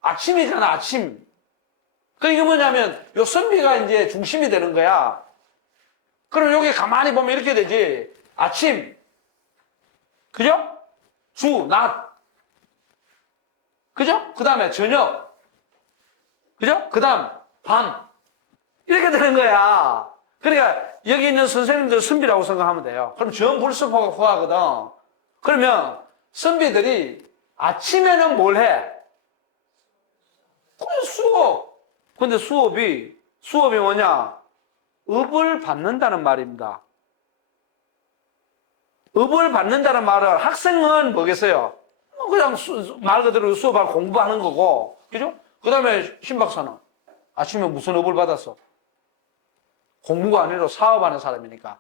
아침이잖아, 아침. 그 이게 뭐냐면, 요 선비가 이제 중심이 되는 거야. 그럼 여기 가만히 보면 이렇게 되지. 아침. 그죠? 주, 낮. 그죠? 그 다음에 저녁. 그죠? 그 다음, 밤. 이렇게 되는 거야. 그러니까 여기 있는 선생님들 선비라고 생각하면 돼요. 그럼 전불습호하거든. 그러면 선비들이 아침에는 뭘 해? 그냥 수업. 근데 수업이 뭐냐? 업을 받는다는 말입니다. 업을 받는다는 말은 학생은 뭐겠어요? 그냥 말 그대로 수업하고 공부하는 거고, 그죠? 그 다음에 신박사는 아침에 무슨 업을 받았어? 공부가 아니라 사업하는 사람이니까.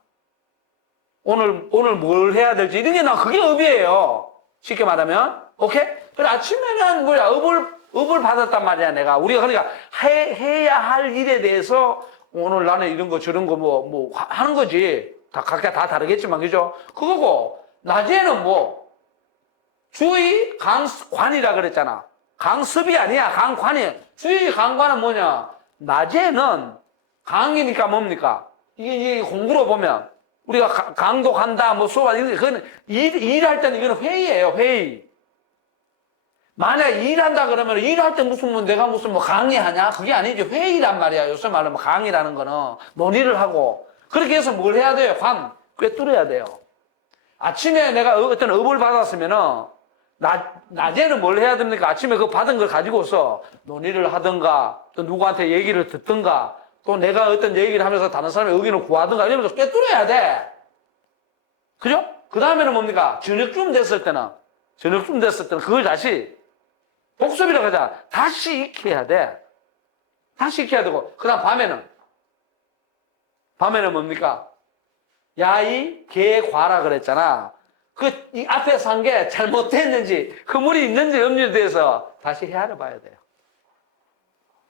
오늘 뭘 해야 될지, 이런 게 그게 업이에요. 쉽게 말하면. 오케이? 그래, 아침에는 뭐야, 업을 받았단 말이야, 내가. 우리가 그러니까 해야 할 일에 대해서 오늘 나는 이런 거 저런 거 하는 거지. 다 각자 다 다르겠지만, 그죠? 그거고, 낮에는 주의 강관이라 그랬잖아. 강습이 아니야, 강관이. 주의 강관은 뭐냐? 낮에는 강이니까 뭡니까? 이게 공부로 보면, 우리가 강독한다, 수업한다, 그건 일할 때는 이거는 회의예요, 회의. 만약 일한다 그러면 일할 때 무슨 내가 무슨 강의하냐? 그게 아니죠. 회의란 말이야. 요새 말하면 강의라는 거는 논의를 하고. 그렇게 해서 뭘 해야 돼요? 꿰뚫어야 돼요. 아침에 내가 어떤 업을 받았으면은, 낮에는 뭘 해야 됩니까? 아침에 그 받은 걸 가지고서 논의를 하든가, 또 누구한테 얘기를 듣든가, 또 내가 어떤 얘기를 하면서 다른 사람의 의견을 구하든가 이러면서 꿰뚫어야 돼. 그죠? 그 다음에는 뭡니까? 저녁쯤 됐을 때는 그걸 다시 복습이라고 하자. 다시 익혀야 돼. 다시 익혀야 되고. 그 다음 밤에는 뭡니까? 야이 개과라 그랬잖아. 이 앞에서 한 게 잘못됐는지, 허물이 있는지 없는지에 대해서 다시 헤아려 봐야 돼요.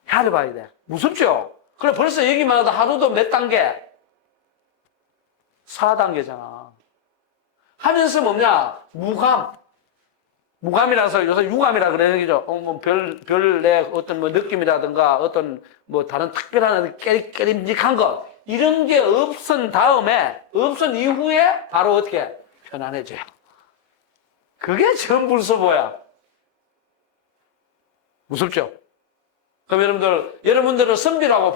헤아려 봐야 돼. 무섭죠? 그래, 벌써 얘기만 해도 하루도 몇 단계? 4단계잖아. 하면서 무감이라서 요새 유감이라 그러는 거죠. 별의 어떤 느낌이라든가 어떤 다른 특별한 깨림직한 것. 이런 게 없은 이후에 바로 어떻게? 편안해져요. 그게 전불서보야. 무섭죠? 그럼 여러분들은 선비라고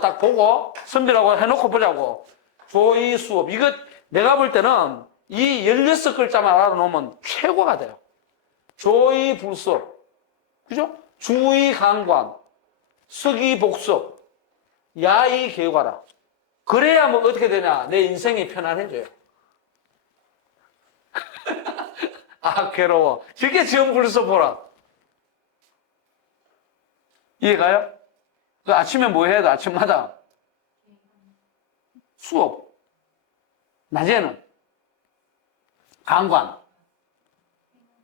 딱 보고, 선비라고 해놓고 보자고. 조의 수업. 이거 내가 볼 때는 이 16글자만 알아놓으면 최고가 돼요. 조의 불섭. 그죠? 주의 강관. 서기 복섭. 야의 개과라. 그래야 어떻게 되냐? 내 인생이 편안해져요. 아, 괴로워. 저게 전불섭 보라. 이해가요? 그 아침에 뭐 해야 돼? 아침마다 수업. 낮에는 강관.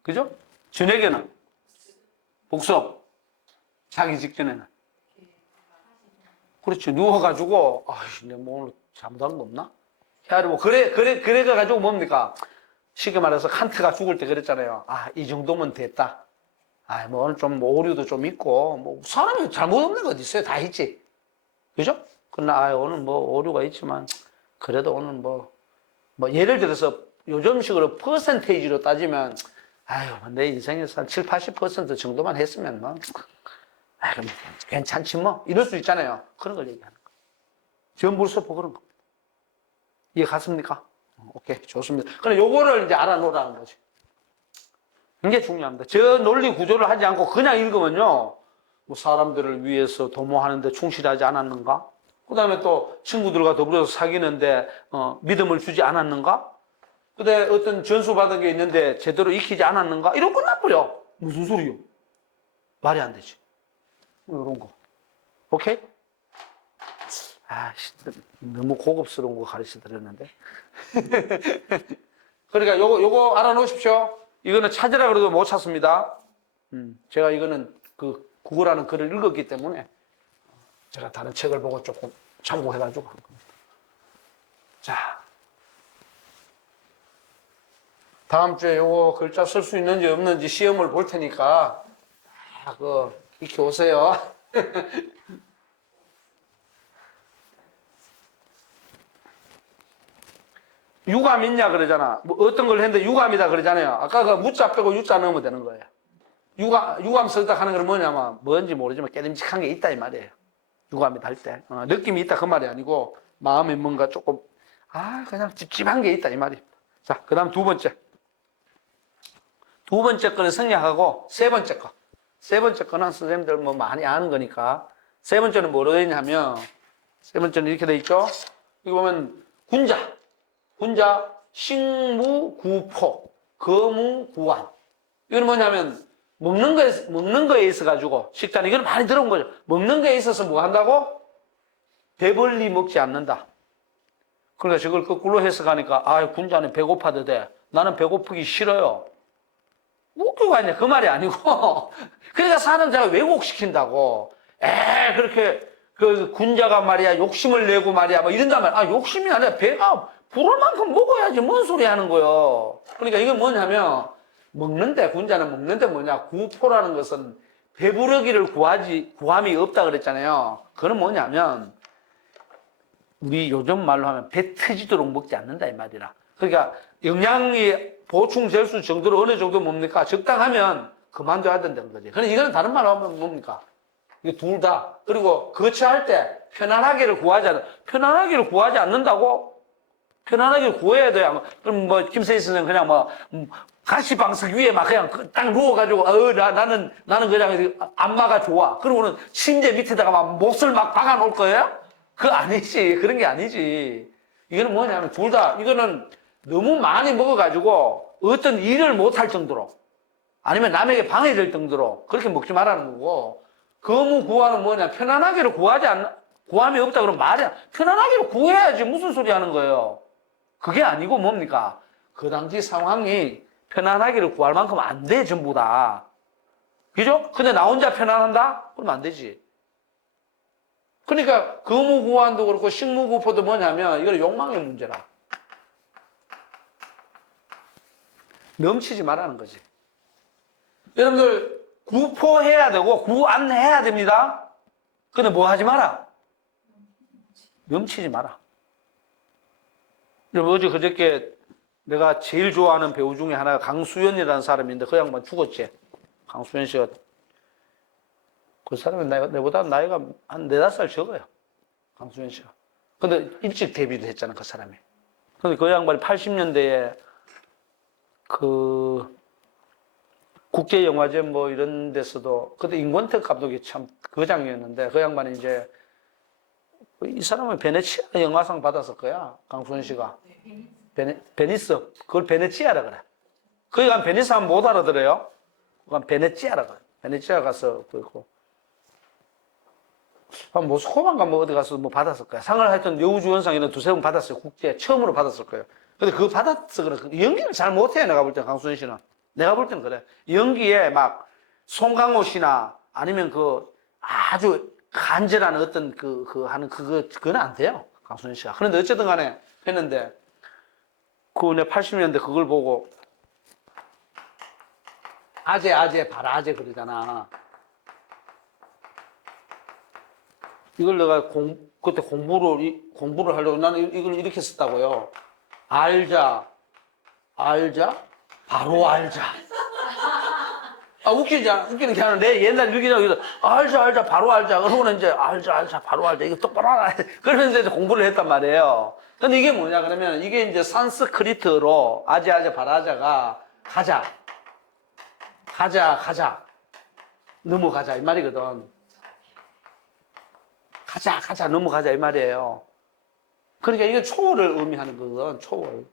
그죠? 저녁에는 복습. 자기 직전에는. 그렇죠. 누워가지고, 내가 오늘 잘못한 거 없나? 헤아리고, 그래가지고 뭡니까? 쉽게 말해서 칸트가 죽을 때 그랬잖아요. 이 정도면 됐다. 오늘 좀 오류도 좀 있고, 사람이 잘못 없는 거 어디 있어요? 다 있지. 그죠? 그러나, 오늘 오류가 있지만, 그래도 오늘 예를 들어서 요즘식으로 퍼센테이지로 따지면, 내 인생에서 한 7, 80% 정도만 했으면 그럼 괜찮지 이럴 수 있잖아요. 그런 걸 얘기하는 거. 전불서보 그런 거. 이해 갔습니까? 오케이, 좋습니다. 그럼 요거를 이제 알아놓으라는 거지. 이게 중요합니다. 저 논리 구조를 하지 않고 그냥 읽으면요. 사람들을 위해서 도모하는데 충실하지 않았는가? 그 다음에 또 친구들과 더불어서 사귀는데 믿음을 주지 않았는가? 그 다음에 어떤 전수 받은 게 있는데 제대로 익히지 않았는가? 이러고 끝나버려. 무슨 소리요? 말이 안 되지. 이런 거. 오케이? 너무 고급스러운 거 가르쳐 드렸는데. 그러니까 요거 알아놓으십시오. 이거는 찾으라 그래도 못 찾습니다. 제가 이거는 구글하는 글을 읽었기 때문에 제가 다른 책을 보고 조금 참고해가지고 한 겁니다. 자. 다음 주에 요거 글자 쓸 수 있는지 없는지 시험을 볼 테니까, 익히 오세요. 유감 있냐 그러잖아. 어떤 걸 했는데 유감이다 그러잖아요. 아까 그 무자 빼고 유자 넣으면 되는 거예요. 유감 쓰다 하는 건 뭐냐면 뭔지 모르지만 깨름직한 게 있다 이 말이에요. 유감이다 할 때. 느낌이 있다 그 말이 아니고 마음에 뭔가 조금 그냥 찝찝한 게 있다 이 말이에요. 자, 그 다음 두 번째 거는 생략하고 세 번째 거는 선생님들 많이 아는 거니까 세 번째는 뭐로 되어 있냐면 세 번째는 이렇게 되어 있죠. 이거 보면 군자 식무구포, 거무구환. 이건 뭐냐면 먹는 거에 있어 가지고 식단 이건 많이 들어온 거죠. 먹는 거에 있어서 뭐 한다고? 배불리 먹지 않는다. 그러니까 저걸 거꾸로 해석하니까 군자는 배고파도 돼. 나는 배고프기 싫어요. 웃기고 아니야. 그 말이 아니고. 그러니까 사람 자가 왜곡시킨다고. 그렇게 그 군자가 말이야 욕심을 내고 말이야 뭐 이런단 말이야. 욕심이 아니라 배가 부를 만큼 먹어야지 뭔 소리 하는 거요. 그러니까 이건 뭐냐면 군자는 먹는데 뭐냐 구포라는 것은 배부르기를 구함이 없다 그랬잖아요. 그건 뭐냐면 우리 요즘 말로 하면 배 터지도록 먹지 않는다 이 말이라. 그러니까 영양이 보충될 수 정도로 어느 정도 뭡니까? 적당하면 그만둬야 된다는 거지. 그럼 이거는 다른 말로 하면 뭡니까? 이게 둘 다. 그리고 거처할 때 편안하게를 구하지 않는다고? 편안하게 구해야 돼요. 그럼 뭐 김세희 선생은 그냥 뭐 가시방석 위에 막 그냥 딱 누워가지고 나는 그냥 안마가 좋아. 그러고는 침대 밑에다가 막 몫을 막 박아 놓을 거예요? 그거 아니지. 그런 게 아니지. 이거는 뭐냐면 둘 다 이거는 너무 많이 먹어가지고 어떤 일을 못할 정도로 아니면 남에게 방해될 정도로 그렇게 먹지 말라는 거고 거무구하는 뭐냐 편안하게를 구함이 없다 그러면 말이야 편안하게를 구해야지 무슨 소리 하는 거예요. 그게 아니고 뭡니까? 그 당시 상황이 편안하게를 구할 만큼 안 돼 전부 다. 그죠? 근데 나 혼자 편안한다? 그러면 안 되지. 그러니까 거무구환도 그렇고 식무구포도 뭐냐면 이건 욕망의 문제라. 넘치지 말라는 거지. 여러분들 구포해야 되고 구안해야 됩니다. 근데 뭐 하지 마라? 넘치지 마라. 여러분 어제 그저께 내가 제일 좋아하는 배우 중에 하나가 강수연이라는 사람인데 그 양반 죽었지. 강수연 씨가 그 사람은 내보다 나이가 한 4-5살 적어요. 강수연 씨가. 근데 일찍 데뷔를 했잖아 그 사람이. 근데 그 양반이 80년대에 그 국제영화제 뭐 이런 데서도 그때 임권택 감독이 참 거장이었는데 그 양반이 이제 이 사람은 베네치아 영화상 받았을 거야. 강수현 씨가. 베니스. 그걸 베네치아라 그래. 거기 가면 베니스 하면 못 알아들어요. 그건 베네치아라 그래. 베네치아 가서 그렇고. 모스크바인가 뭐 어디 가서 뭐 받았을 거야. 상을 하여튼 여우주연상 이런 2-3번 받았어요. 국제 처음으로 받았을 거예요. 근데 그거 받았어 그래. 연기를 잘 못해 내가 볼 때 강수현 씨는. 내가 볼 때는 그래. 연기에 막 송강호 씨나 아니면 그 아주 간절한 어떤 그건 안 돼요. 강수현 씨가. 그런데 어쨌든 간에 했는데 내 80년대 그걸 보고 아재 바라아재 그러잖아. 이걸 내가 그때 공부를 하려고 나는 이걸 이렇게 썼다고요. 알자, 바로 알자. 웃기는 게 아니라 내 옛날 일기장에서 알자, 바로 알자. 그러고는 이제 알자, 바로 알자. 이거 똑바로 알아. 그러면서 이제 공부를 했단 말이에요. 근데 이게 뭐냐, 그러면 이게 이제 산스크리트로 아재, 바라자가 가자. 넘어가자. 이 말이거든. 가자, 넘어가자. 이 말이에요. 그러니까 이게 초월을 의미하는 거거든, 초월.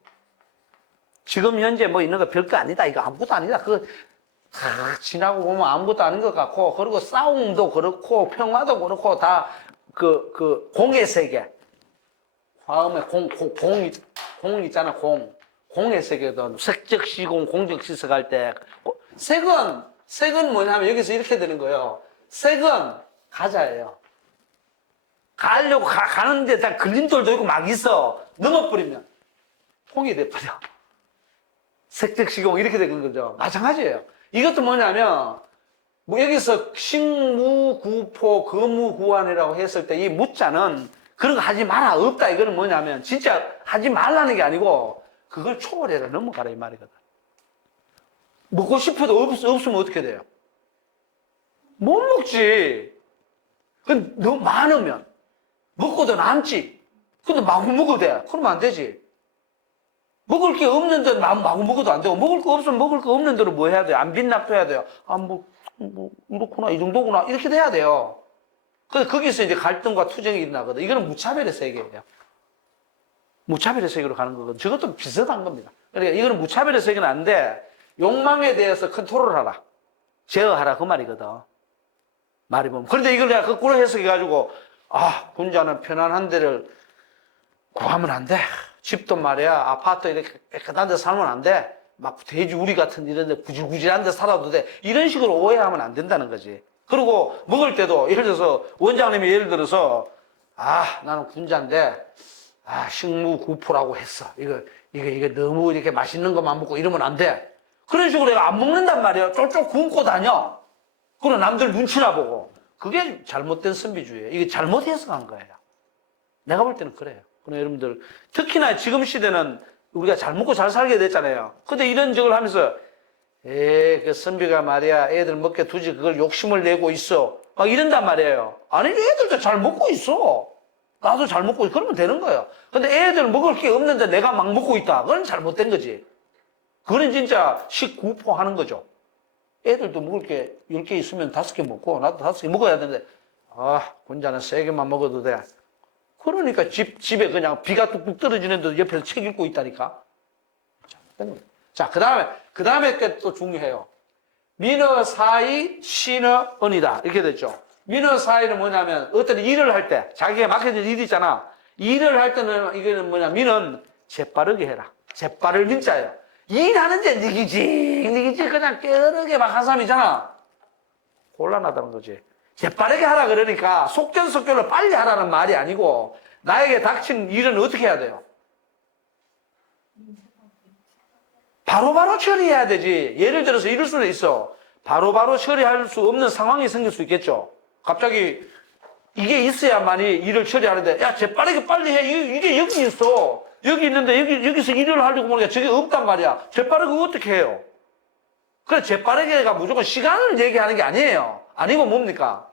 지금 현재 뭐 있는 거 별거 아니다. 이거 아무것도 아니다. 그거 다 지나고 보면 아무것도 아닌 것 같고, 그리고 싸움도 그렇고, 평화도 그렇고, 다 공의 세계. 화음에 공 있잖아, 공. 공의 세계든, 색적 시공, 공적 시석할 때. 색은 뭐냐면 여기서 이렇게 되는 거예요. 색은 가자예요. 가려고 가는데 다 걸림돌도 있고 막 있어. 넘어버리면 통이 돼버려. 색적 시공 이렇게 되는 거죠. 마찬가지예요. 이것도 뭐냐면 뭐 여기서 식무구포 거무구환이라고 했을 때 이 무자는 그런 거 하지 마라 없다. 이거는 뭐냐면 진짜 하지 말라는 게 아니고 그걸 초월해라 넘어가라 이 말이거든. 먹고 싶어도 없으면 어떻게 돼요? 못 먹지. 근데 너무 많으면 먹고도 남지. 근데 마구 먹어도 돼. 그러면 안 되지. 먹을 게 없는 데는 마구 먹어도 안 되고, 먹을 거 없으면 먹을 거 없는 대로 뭐 해야 돼요? 안 빈납해야 돼요. 이렇구나, 이 정도구나. 이렇게 돼야 돼요. 근데 거기서 이제 갈등과 투쟁이 일어나거든. 이거는 무차별의 세계예요. 무차별의 세계로 가는 거거든. 저것도 비슷한 겁니다. 그러니까 이거는 무차별의 세계는 안 돼. 욕망에 대해서 컨트롤하라. 제어하라. 그 말이거든. 말이 보면. 그런데 이걸 내가 거꾸로 해석해가지고, 군자는 편안한 데를 구하면 안 돼. 집도 말이야. 아파트 이렇게 깨끗한 데 살면 안 돼. 막 돼지 우리 같은 이런 데 구질구질한 데 살아도 돼. 이런 식으로 오해하면 안 된다는 거지. 그리고 먹을 때도 예를 들어서 원장님이 예를 들어서 나는 군자인데 식무구포라고 했어. 이게 너무 이렇게 맛있는 것만 먹고 이러면 안 돼. 그런 식으로 내가 안 먹는단 말이야. 쪽쪽 굶고 다녀. 그럼 남들 눈치나 보고. 그게 잘못된 선비주의예요. 이게 잘못 해석한 거예요. 내가 볼 때는 그래요. 그럼 여러분들 특히나 지금 시대는 우리가 잘 먹고 잘 살게 됐잖아요. 근데 이런 적을 하면서 그 선비가 말이야 애들 먹게 두지 그걸 욕심을 내고 있어. 막 이런단 말이에요. 아니 애들도 잘 먹고 있어. 나도 잘 먹고 있어. 그러면 되는 거예요. 근데 애들 먹을 게 없는데 내가 막 먹고 있다. 그건 잘못된 거지. 그건 진짜 식구포 하는 거죠. 애들도 먹을 게 10개 있으면 5개 먹고 나도 5개 먹어야 되는데 군자는 3개만 먹어도 돼. 그러니까 집에 그냥 비가 뚝뚝 떨어지는데도 옆에서 책 읽고 있다니까. 자, 그 다음에 또 중요해요. 민어 사이 신어 언이다. 이렇게 됐죠. 민어 사이는 뭐냐면 어떤 일을 할 때, 자기가 맡겨진 일이 있잖아. 일을 할 때는 이거는 뭐냐, 민은 재빠르게 해라. 재빠를 민자예요. 일하는데 니기지 그냥 깨르게 막 한 사람이잖아. 곤란하다는 거지. 재빠르게 하라 그러니까 속전속결로 빨리 하라는 말이 아니고 나에게 닥친 일은 어떻게 해야 돼요? 바로바로 처리해야 되지. 예를 들어서 이럴 수도 있어. 바로바로 처리할 수 없는 상황이 생길 수 있겠죠. 갑자기 이게 있어야만이 일을 처리하는데 야 재빠르게 빨리 해. 이게 여기 있어. 여기 있는데 여기서 일을 하려고 보니까 저게 없단 말이야. 재빠르게 어떻게 해요? 그래 재빠르게가 무조건 시간을 얘기하는 게 아니에요. 아니고 뭡니까?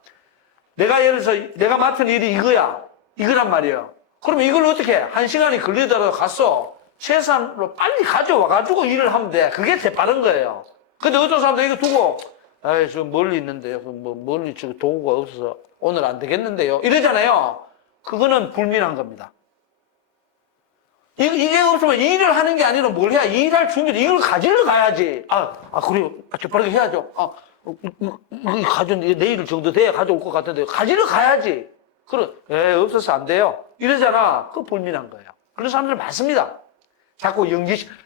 내가 예를 들어서 내가 맡은 일이 이거란 말이에요. 그럼 이걸 어떻게 해? 1시간이 걸리더라도 갔어. 최소한으로 빨리 가져와가지고 일을 하면 돼. 그게 재빠른 거예요. 근데 어떤 사람들 이거 두고 저 멀리 있는데요. 멀리 저 도구가 없어서 오늘 안 되겠는데요. 이러잖아요. 그거는 불민한 겁니다. 이게 없으면 일을 하는 게 아니라 뭘 해야 일할 준비, 이걸 가지러 가야지. 그래요. 재빠르게 해야죠. 내일 정도 돼야 가져올 것 같은데 가지러 가야지. 없어서 안 돼요. 이러잖아. 그거 불민한 거예요. 그런 사람들 많습니다. 자꾸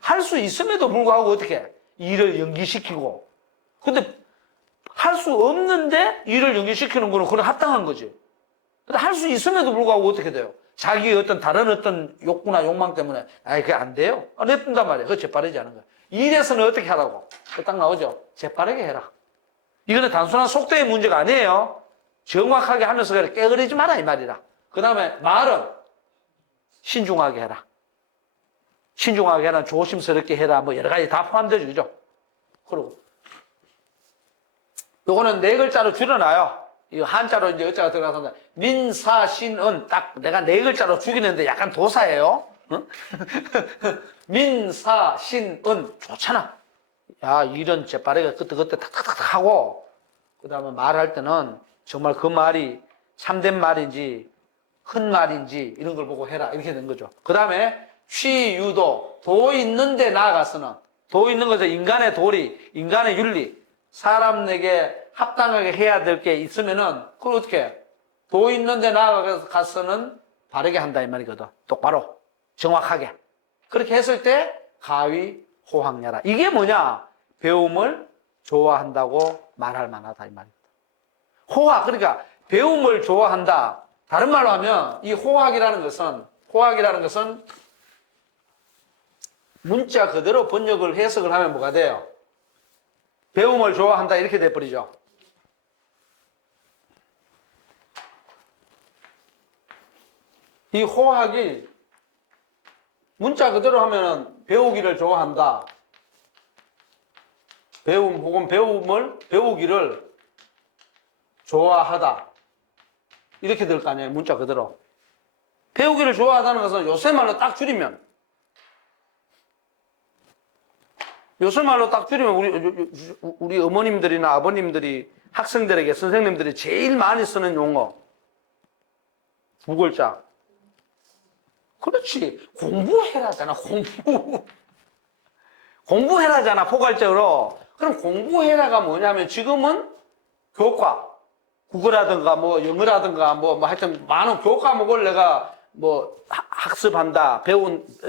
할 수 있음에도 불구하고 어떻게 일을 연기시키고. 근데 할 수 없는데 일을 연기시키는 거는 그건 합당한 거지. 근데 할 수 있음에도 불구하고 어떻게 돼요? 자기 다른 어떤 욕구나 욕망 때문에 그게 안 돼요. 냅둔단 말이에요. 그거 재빠르지 않은 거예요. 일에서는 어떻게 하라고? 딱 나오죠. 재빠르게 해라. 이거는 단순한 속도의 문제가 아니에요. 정확하게 하면서 깨그리지 마라 이 말이라. 그 다음에 말은 신중하게 해라. 신중하게 해라. 조심스럽게 해라. 뭐 여러 가지 다 포함되죠. 그죠? 그리고 요거는 4글자로 줄여놔요. 이 한자로 이제 어자가 들어가서 민사신은 딱 내가 4글자로 죽이는데 약간 도사예요. 응? 민사신은 좋잖아. 일은 재빠르게 그때 탁탁탁 하고 그 다음에 말할 때는 정말 그 말이 참된 말인지 큰 말인지 이런 걸 보고 해라. 이렇게 된 거죠. 그 다음에 취유도 도 있는데 나아가서는 도 있는 거죠. 인간의 도리, 인간의 윤리, 사람에게 합당하게 해야 될 게 있으면은 그걸 어떻게 해? 도 있는데 나아가서는 바르게 한다 이 말이거든. 똑바로 정확하게 그렇게 했을 때 가위 호황야라. 이게 뭐냐? 배움을 좋아한다고 말할 만하다 이 말입니다. 호학 그러니까 배움을 좋아한다. 다른 말로 하면 이 호학이라는 것은 문자 그대로 번역을 해석을 하면 뭐가 돼요? 배움을 좋아한다 이렇게 돼버리죠. 이 호학이 문자 그대로 하면은 배우기를 좋아한다. 배움 혹은 배우기를 좋아하다. 이렇게 될 거 아니에요. 문자 그대로. 배우기를 좋아하다는 것은 요새 말로 딱 줄이면 우리 어머님들이나 아버님들이 학생들에게 선생님들이 제일 많이 쓰는 용어 2글자 그렇지. 공부해라잖아, 공부. 공부해라잖아, 포괄적으로. 그럼 공부해라가 뭐냐면 지금은 교과, 국어라든가 뭐 영어라든가 뭐 하여튼 많은 교과 과목을 내가 뭐 학습한다,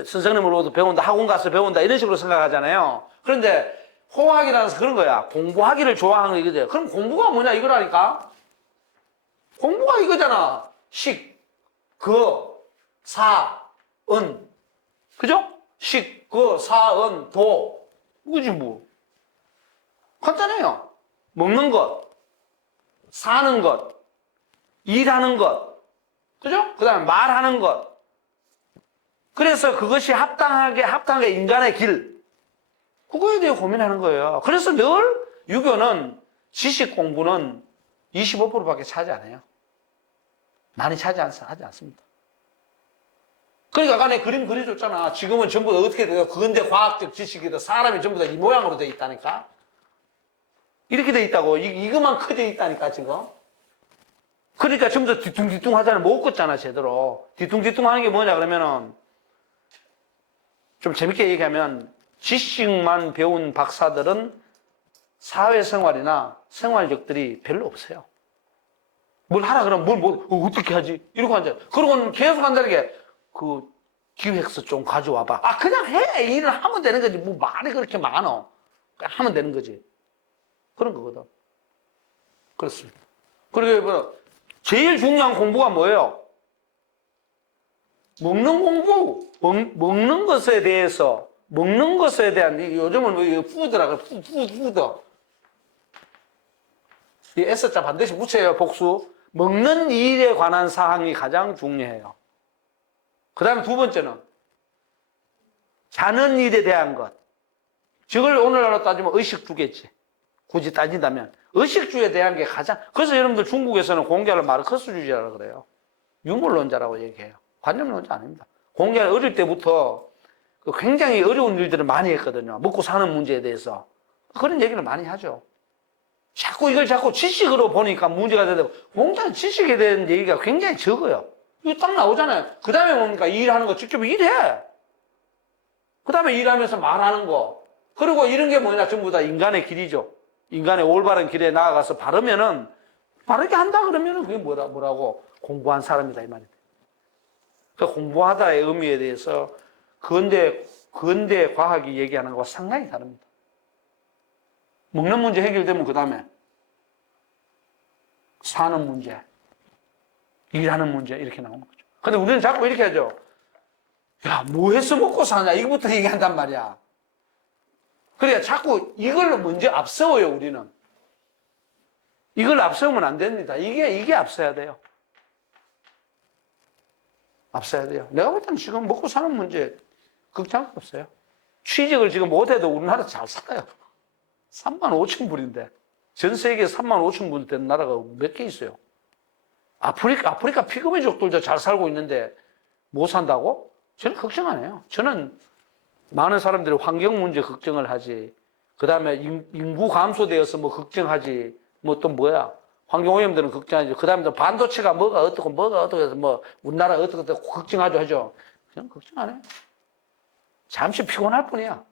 선생님으로부터 배운다, 학원 가서 배운다 이런 식으로 생각하잖아요. 그런데 호학이라는 그런 거야. 공부하기를 좋아하는 이거죠. 그럼 공부가 뭐냐 이거라니까? 공부가 이거잖아. 식, 거, 사, 은. 그죠? 식, 거, 사, 은, 도. 이거지 뭐. 간단해요. 먹는 것, 사는 것, 일하는 것. 그죠? 그 다음에 말하는 것. 그래서 그것이 합당하게 인간의 길. 그거에 대해 고민하는 거예요. 그래서 늘 유교는 지식 공부는 25%밖에 차지 안 해요. 많이 하지 않습니다. 그러니까 아까 내 그림 그려줬잖아. 지금은 전부 다 어떻게 돼요? 근대 과학적 지식이다. 사람이 전부 다 이 모양으로 돼 있다니까. 이렇게 돼 있다고. 이것만 커져 있다니까, 지금. 그러니까 전부 다 뒤뚱뒤뚱 하잖아. 못 걷잖아, 제대로. 뒤뚱뒤뚱 하는 게 뭐냐, 그러면은, 좀 재밌게 얘기하면, 지식만 배운 박사들은 사회생활이나 생활력들이 별로 없어요. 뭘 하라 그러면 어떻게 하지? 이러고 앉아요. 그러고는 계속 한다는 게, 기획서 좀 가져와봐. 아, 그냥 해. 일을 하면 되는 거지. 뭐 말이 그렇게 많어. 그냥 하면 되는 거지. 그런 거거든. 그렇습니다. 그리고 뭐, 제일 중요한 공부가 뭐예요? 먹는 공부. 먹는 것에 대해서, 먹는 것에 대한, 요즘은 뭐 푸드라고, 푸드. 이 S자 반드시 붙여요, 복수. 먹는 일에 관한 사항이 가장 중요해요. 그 다음에 두 번째는, 자는 일에 대한 것. 저걸 오늘날로 따지면 의식주겠지. 굳이 따진다면. 의식주에 대한 게 가장, 그래서 여러분들 중국에서는 공자를 마르크스주의자라고 그래요. 유물론자라고 얘기해요. 관념론자 아닙니다. 공자는 어릴 때부터 굉장히 어려운 일들을 많이 했거든요. 먹고 사는 문제에 대해서. 그런 얘기를 많이 하죠. 이걸 자꾸 지식으로 보니까 문제가 되고, 공자는 지식에 대한 얘기가 굉장히 적어요. 이거 딱 나오잖아요. 그 다음에 뭡니까? 일하는 거 직접 일해. 그 다음에 일하면서 말하는 거. 그리고 이런 게 뭐냐? 전부 다 인간의 길이죠. 인간의 올바른 길에 나아가서 바르면은, 바르게 한다 그러면은 그게 뭐라고? 공부한 사람이다, 이 말이에요. 그 공부하다의 의미에 대해서 근대 과학이 얘기하는 것과 상당히 다릅니다. 먹는 문제 해결되면 그 다음에 사는 문제, 일하는 문제 이렇게 나오는 거죠. 근데 우리는 자꾸 이렇게 하죠. 야, 뭐 해서 먹고 사냐? 이거부터 얘기한단 말이야. 그래야 자꾸 이걸 먼저 앞세워요, 우리는. 이걸 앞세우면 안 됩니다. 이게 앞서야 돼요. 앞서야 돼요. 내가 볼 때는 지금 먹고 사는 문제 걱정할 거 없어요. 취직을 지금 못해도 우리나라 잘 살아요. 3만 5천 불인데. 전 세계에 3만 5천 불 되는 나라가 몇 개 있어요. 아프리카 피그미족들도 잘 살고 있는데 못 산다고? 저는 걱정 안 해요. 저는 많은 사람들이 환경 문제 걱정을 하지. 그 다음에 인구 감소되어서 뭐 걱정하지. 뭐 또 뭐야. 환경오염들은 걱정하지. 그 다음에 또 반도체가 뭐가 어떻고 해서 뭐 우리나라 어떻게 걱정하죠 하죠. 그냥 걱정 안 해요. 잠시 피곤할 뿐이야.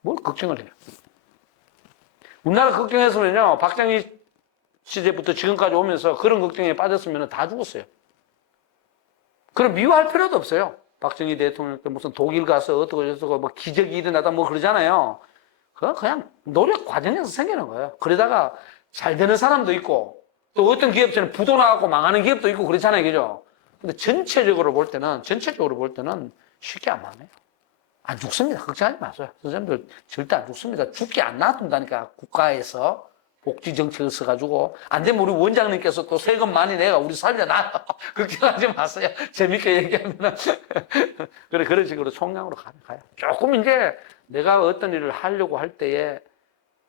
뭘 걱정을 해요. 우리나라 걱정했으면요, 박정희 시대부터 지금까지 오면서 그런 걱정에 빠졌으면 다 죽었어요. 그럼 미워할 필요도 없어요. 박정희 대통령 때 무슨 독일 가서 어떻고 뭐 기적이 일어나다 뭐 그러잖아요. 그냥 노력 과정에서 생기는 거예요. 그러다가 잘 되는 사람도 있고, 또 어떤 기업체는 부도 나갖고 망하는 기업도 있고 그렇잖아요. 그죠? 근데 전체적으로 볼 때는 쉽게 안 망해요. 안 죽습니다. 걱정하지 마세요. 선생님들 절대 안 죽습니다. 죽게 안 놔둔다니까. 국가에서 복지정책을 써가지고. 안 되면 우리 원장님께서 또 세금 많이 내가 우리 살려놔. 걱정하지 마세요. 재밌게 얘기하면. 그런 식으로 총량으로 가요. 조금 이제 내가 어떤 일을 하려고 할 때에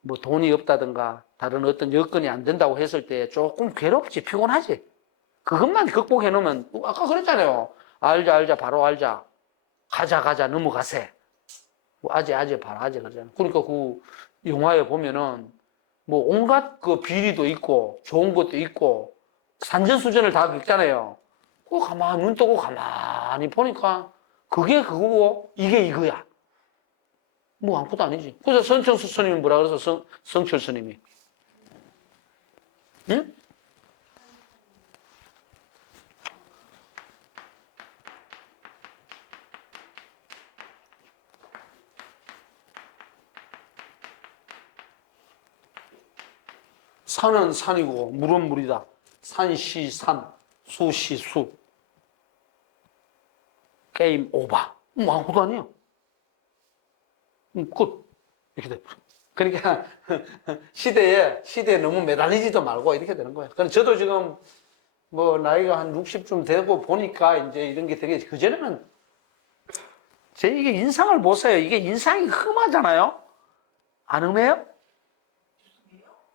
뭐 돈이 없다든가 다른 어떤 여건이 안 된다고 했을 때 조금 괴롭지, 피곤하지. 그것만 극복해 놓으면, 아까 그랬잖아요. 알자, 바로 알자. 가자, 넘어가세. 뭐, 아재, 바로 아재, 그러잖아요. 그러니까 그 영화에 보면은, 뭐, 온갖 그 비리도 있고, 좋은 것도 있고, 산전수전을 다 겪잖아요. 그 가만히 눈 뜨고 가만히 보니까 그게 그거고 이게 이거야. 뭐 아무것도 아니지. 그래서 선청수 스님이 뭐라 그래서 성철 스님이. 응? 산은 산이고 물은 물이다. 산시 산, 수시 수. 게임 오버. 뭐 아무것도 아니에요. 끝. 이렇게 돼. 그러니까 시대에 너무 매달리지도 말고 이렇게 되는 거예요. 그럼 저도 지금 뭐 나이가 한 60쯤 되고 보니까 이제 이런 게 되게 그전에는 제 이게 인상을 보세요. 이게 인상이 흠하잖아요. 안 흠해요?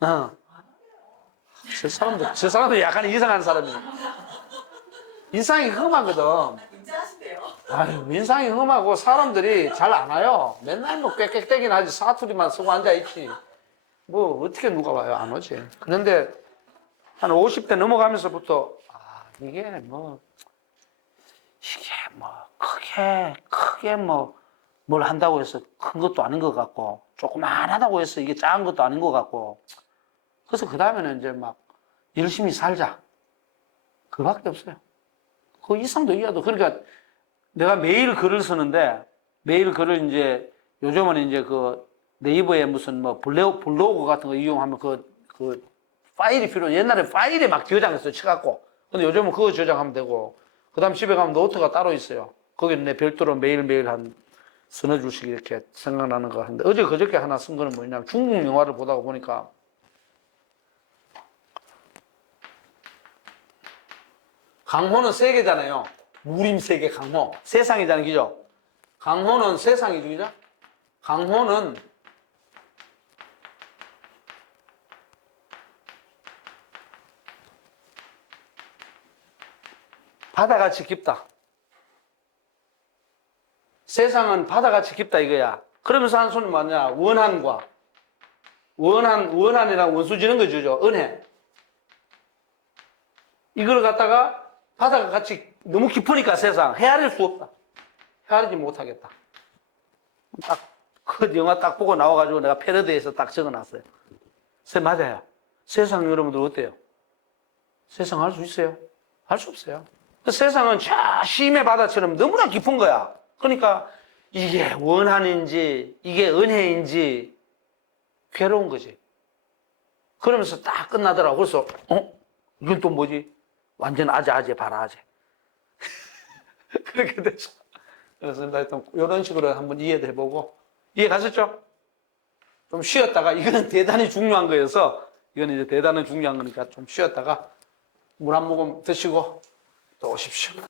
어. 저 사람도 약간 이상한 사람이에요. 인상이 흠하거든. 아유, 인상이 흠하고 사람들이 잘 안 와요. 맨날 뭐 꽥꽥대긴 하지. 사투리만 쓰고 앉아있지. 뭐 어떻게 누가 와요? 안 오지. 그런데 한 50대 넘어가면서부터 이게 뭐 크게 뭐 뭘 한다고 해서 큰 것도 아닌 것 같고 조그만하다고 해서 이게 작은 것도 아닌 것 같고 그래서 그 다음에는 이제 막 열심히 살자. 그밖에 없어요. 그 이상도 이하도. 그러니까 내가 매일 글을 쓰는데 매일 글을 이제 요즘은 이제 그 네이버에 무슨 뭐 블로그 같은 거 이용하면 그 파일이 옛날에 파일에 막 저장했어요. 쳐갖고. 근데 요즘은 그거 저장하면 되고 그 다음 집에 가면 노트가 따로 있어요. 거기는 내 별도로 매일매일 한 서너 줄씩 이렇게 생각나는 거 하는데 어제 그저께 하나 쓴 거는 뭐냐면 중국 영화를 보다가 보니까 강호는 세계잖아요. 무림세계 강호. 세상이잖아요. 그죠? 강호는 세상이죠. 그죠? 강호는 바다같이 깊다. 세상은 바다같이 깊다 이거야. 그러면서 한 손이 뭐냐? 원한이랑 원수 지는 거 주죠. 은혜. 이걸 갖다가 바다가 같이 너무 깊으니까 세상 헤아릴 수 없다. 헤아리지 못하겠다. 딱 그 영화 딱 보고 나와가지고 내가 패러디에서 딱 적어놨어요. 맞아요. 세상 여러분들 어때요? 세상 알 수 있어요? 알 수 없어요. 그 세상은 저 심의 바다처럼 너무나 깊은 거야. 그러니까 이게 원한인지 이게 은혜인지 괴로운 거지. 그러면서 딱 끝나더라고. 그래서 이건 또 뭐지? 완전 아재 바라아재. 그렇게 돼서 그래서 하여튼 이런 식으로 한번 이해도 해보고 이해 가셨죠? 좀 쉬었다가 이거는 대단히 중요한 거여서 이거는 이제 대단히 중요한 거니까 좀 쉬었다가 물 한 모금 드시고 또 오십시오.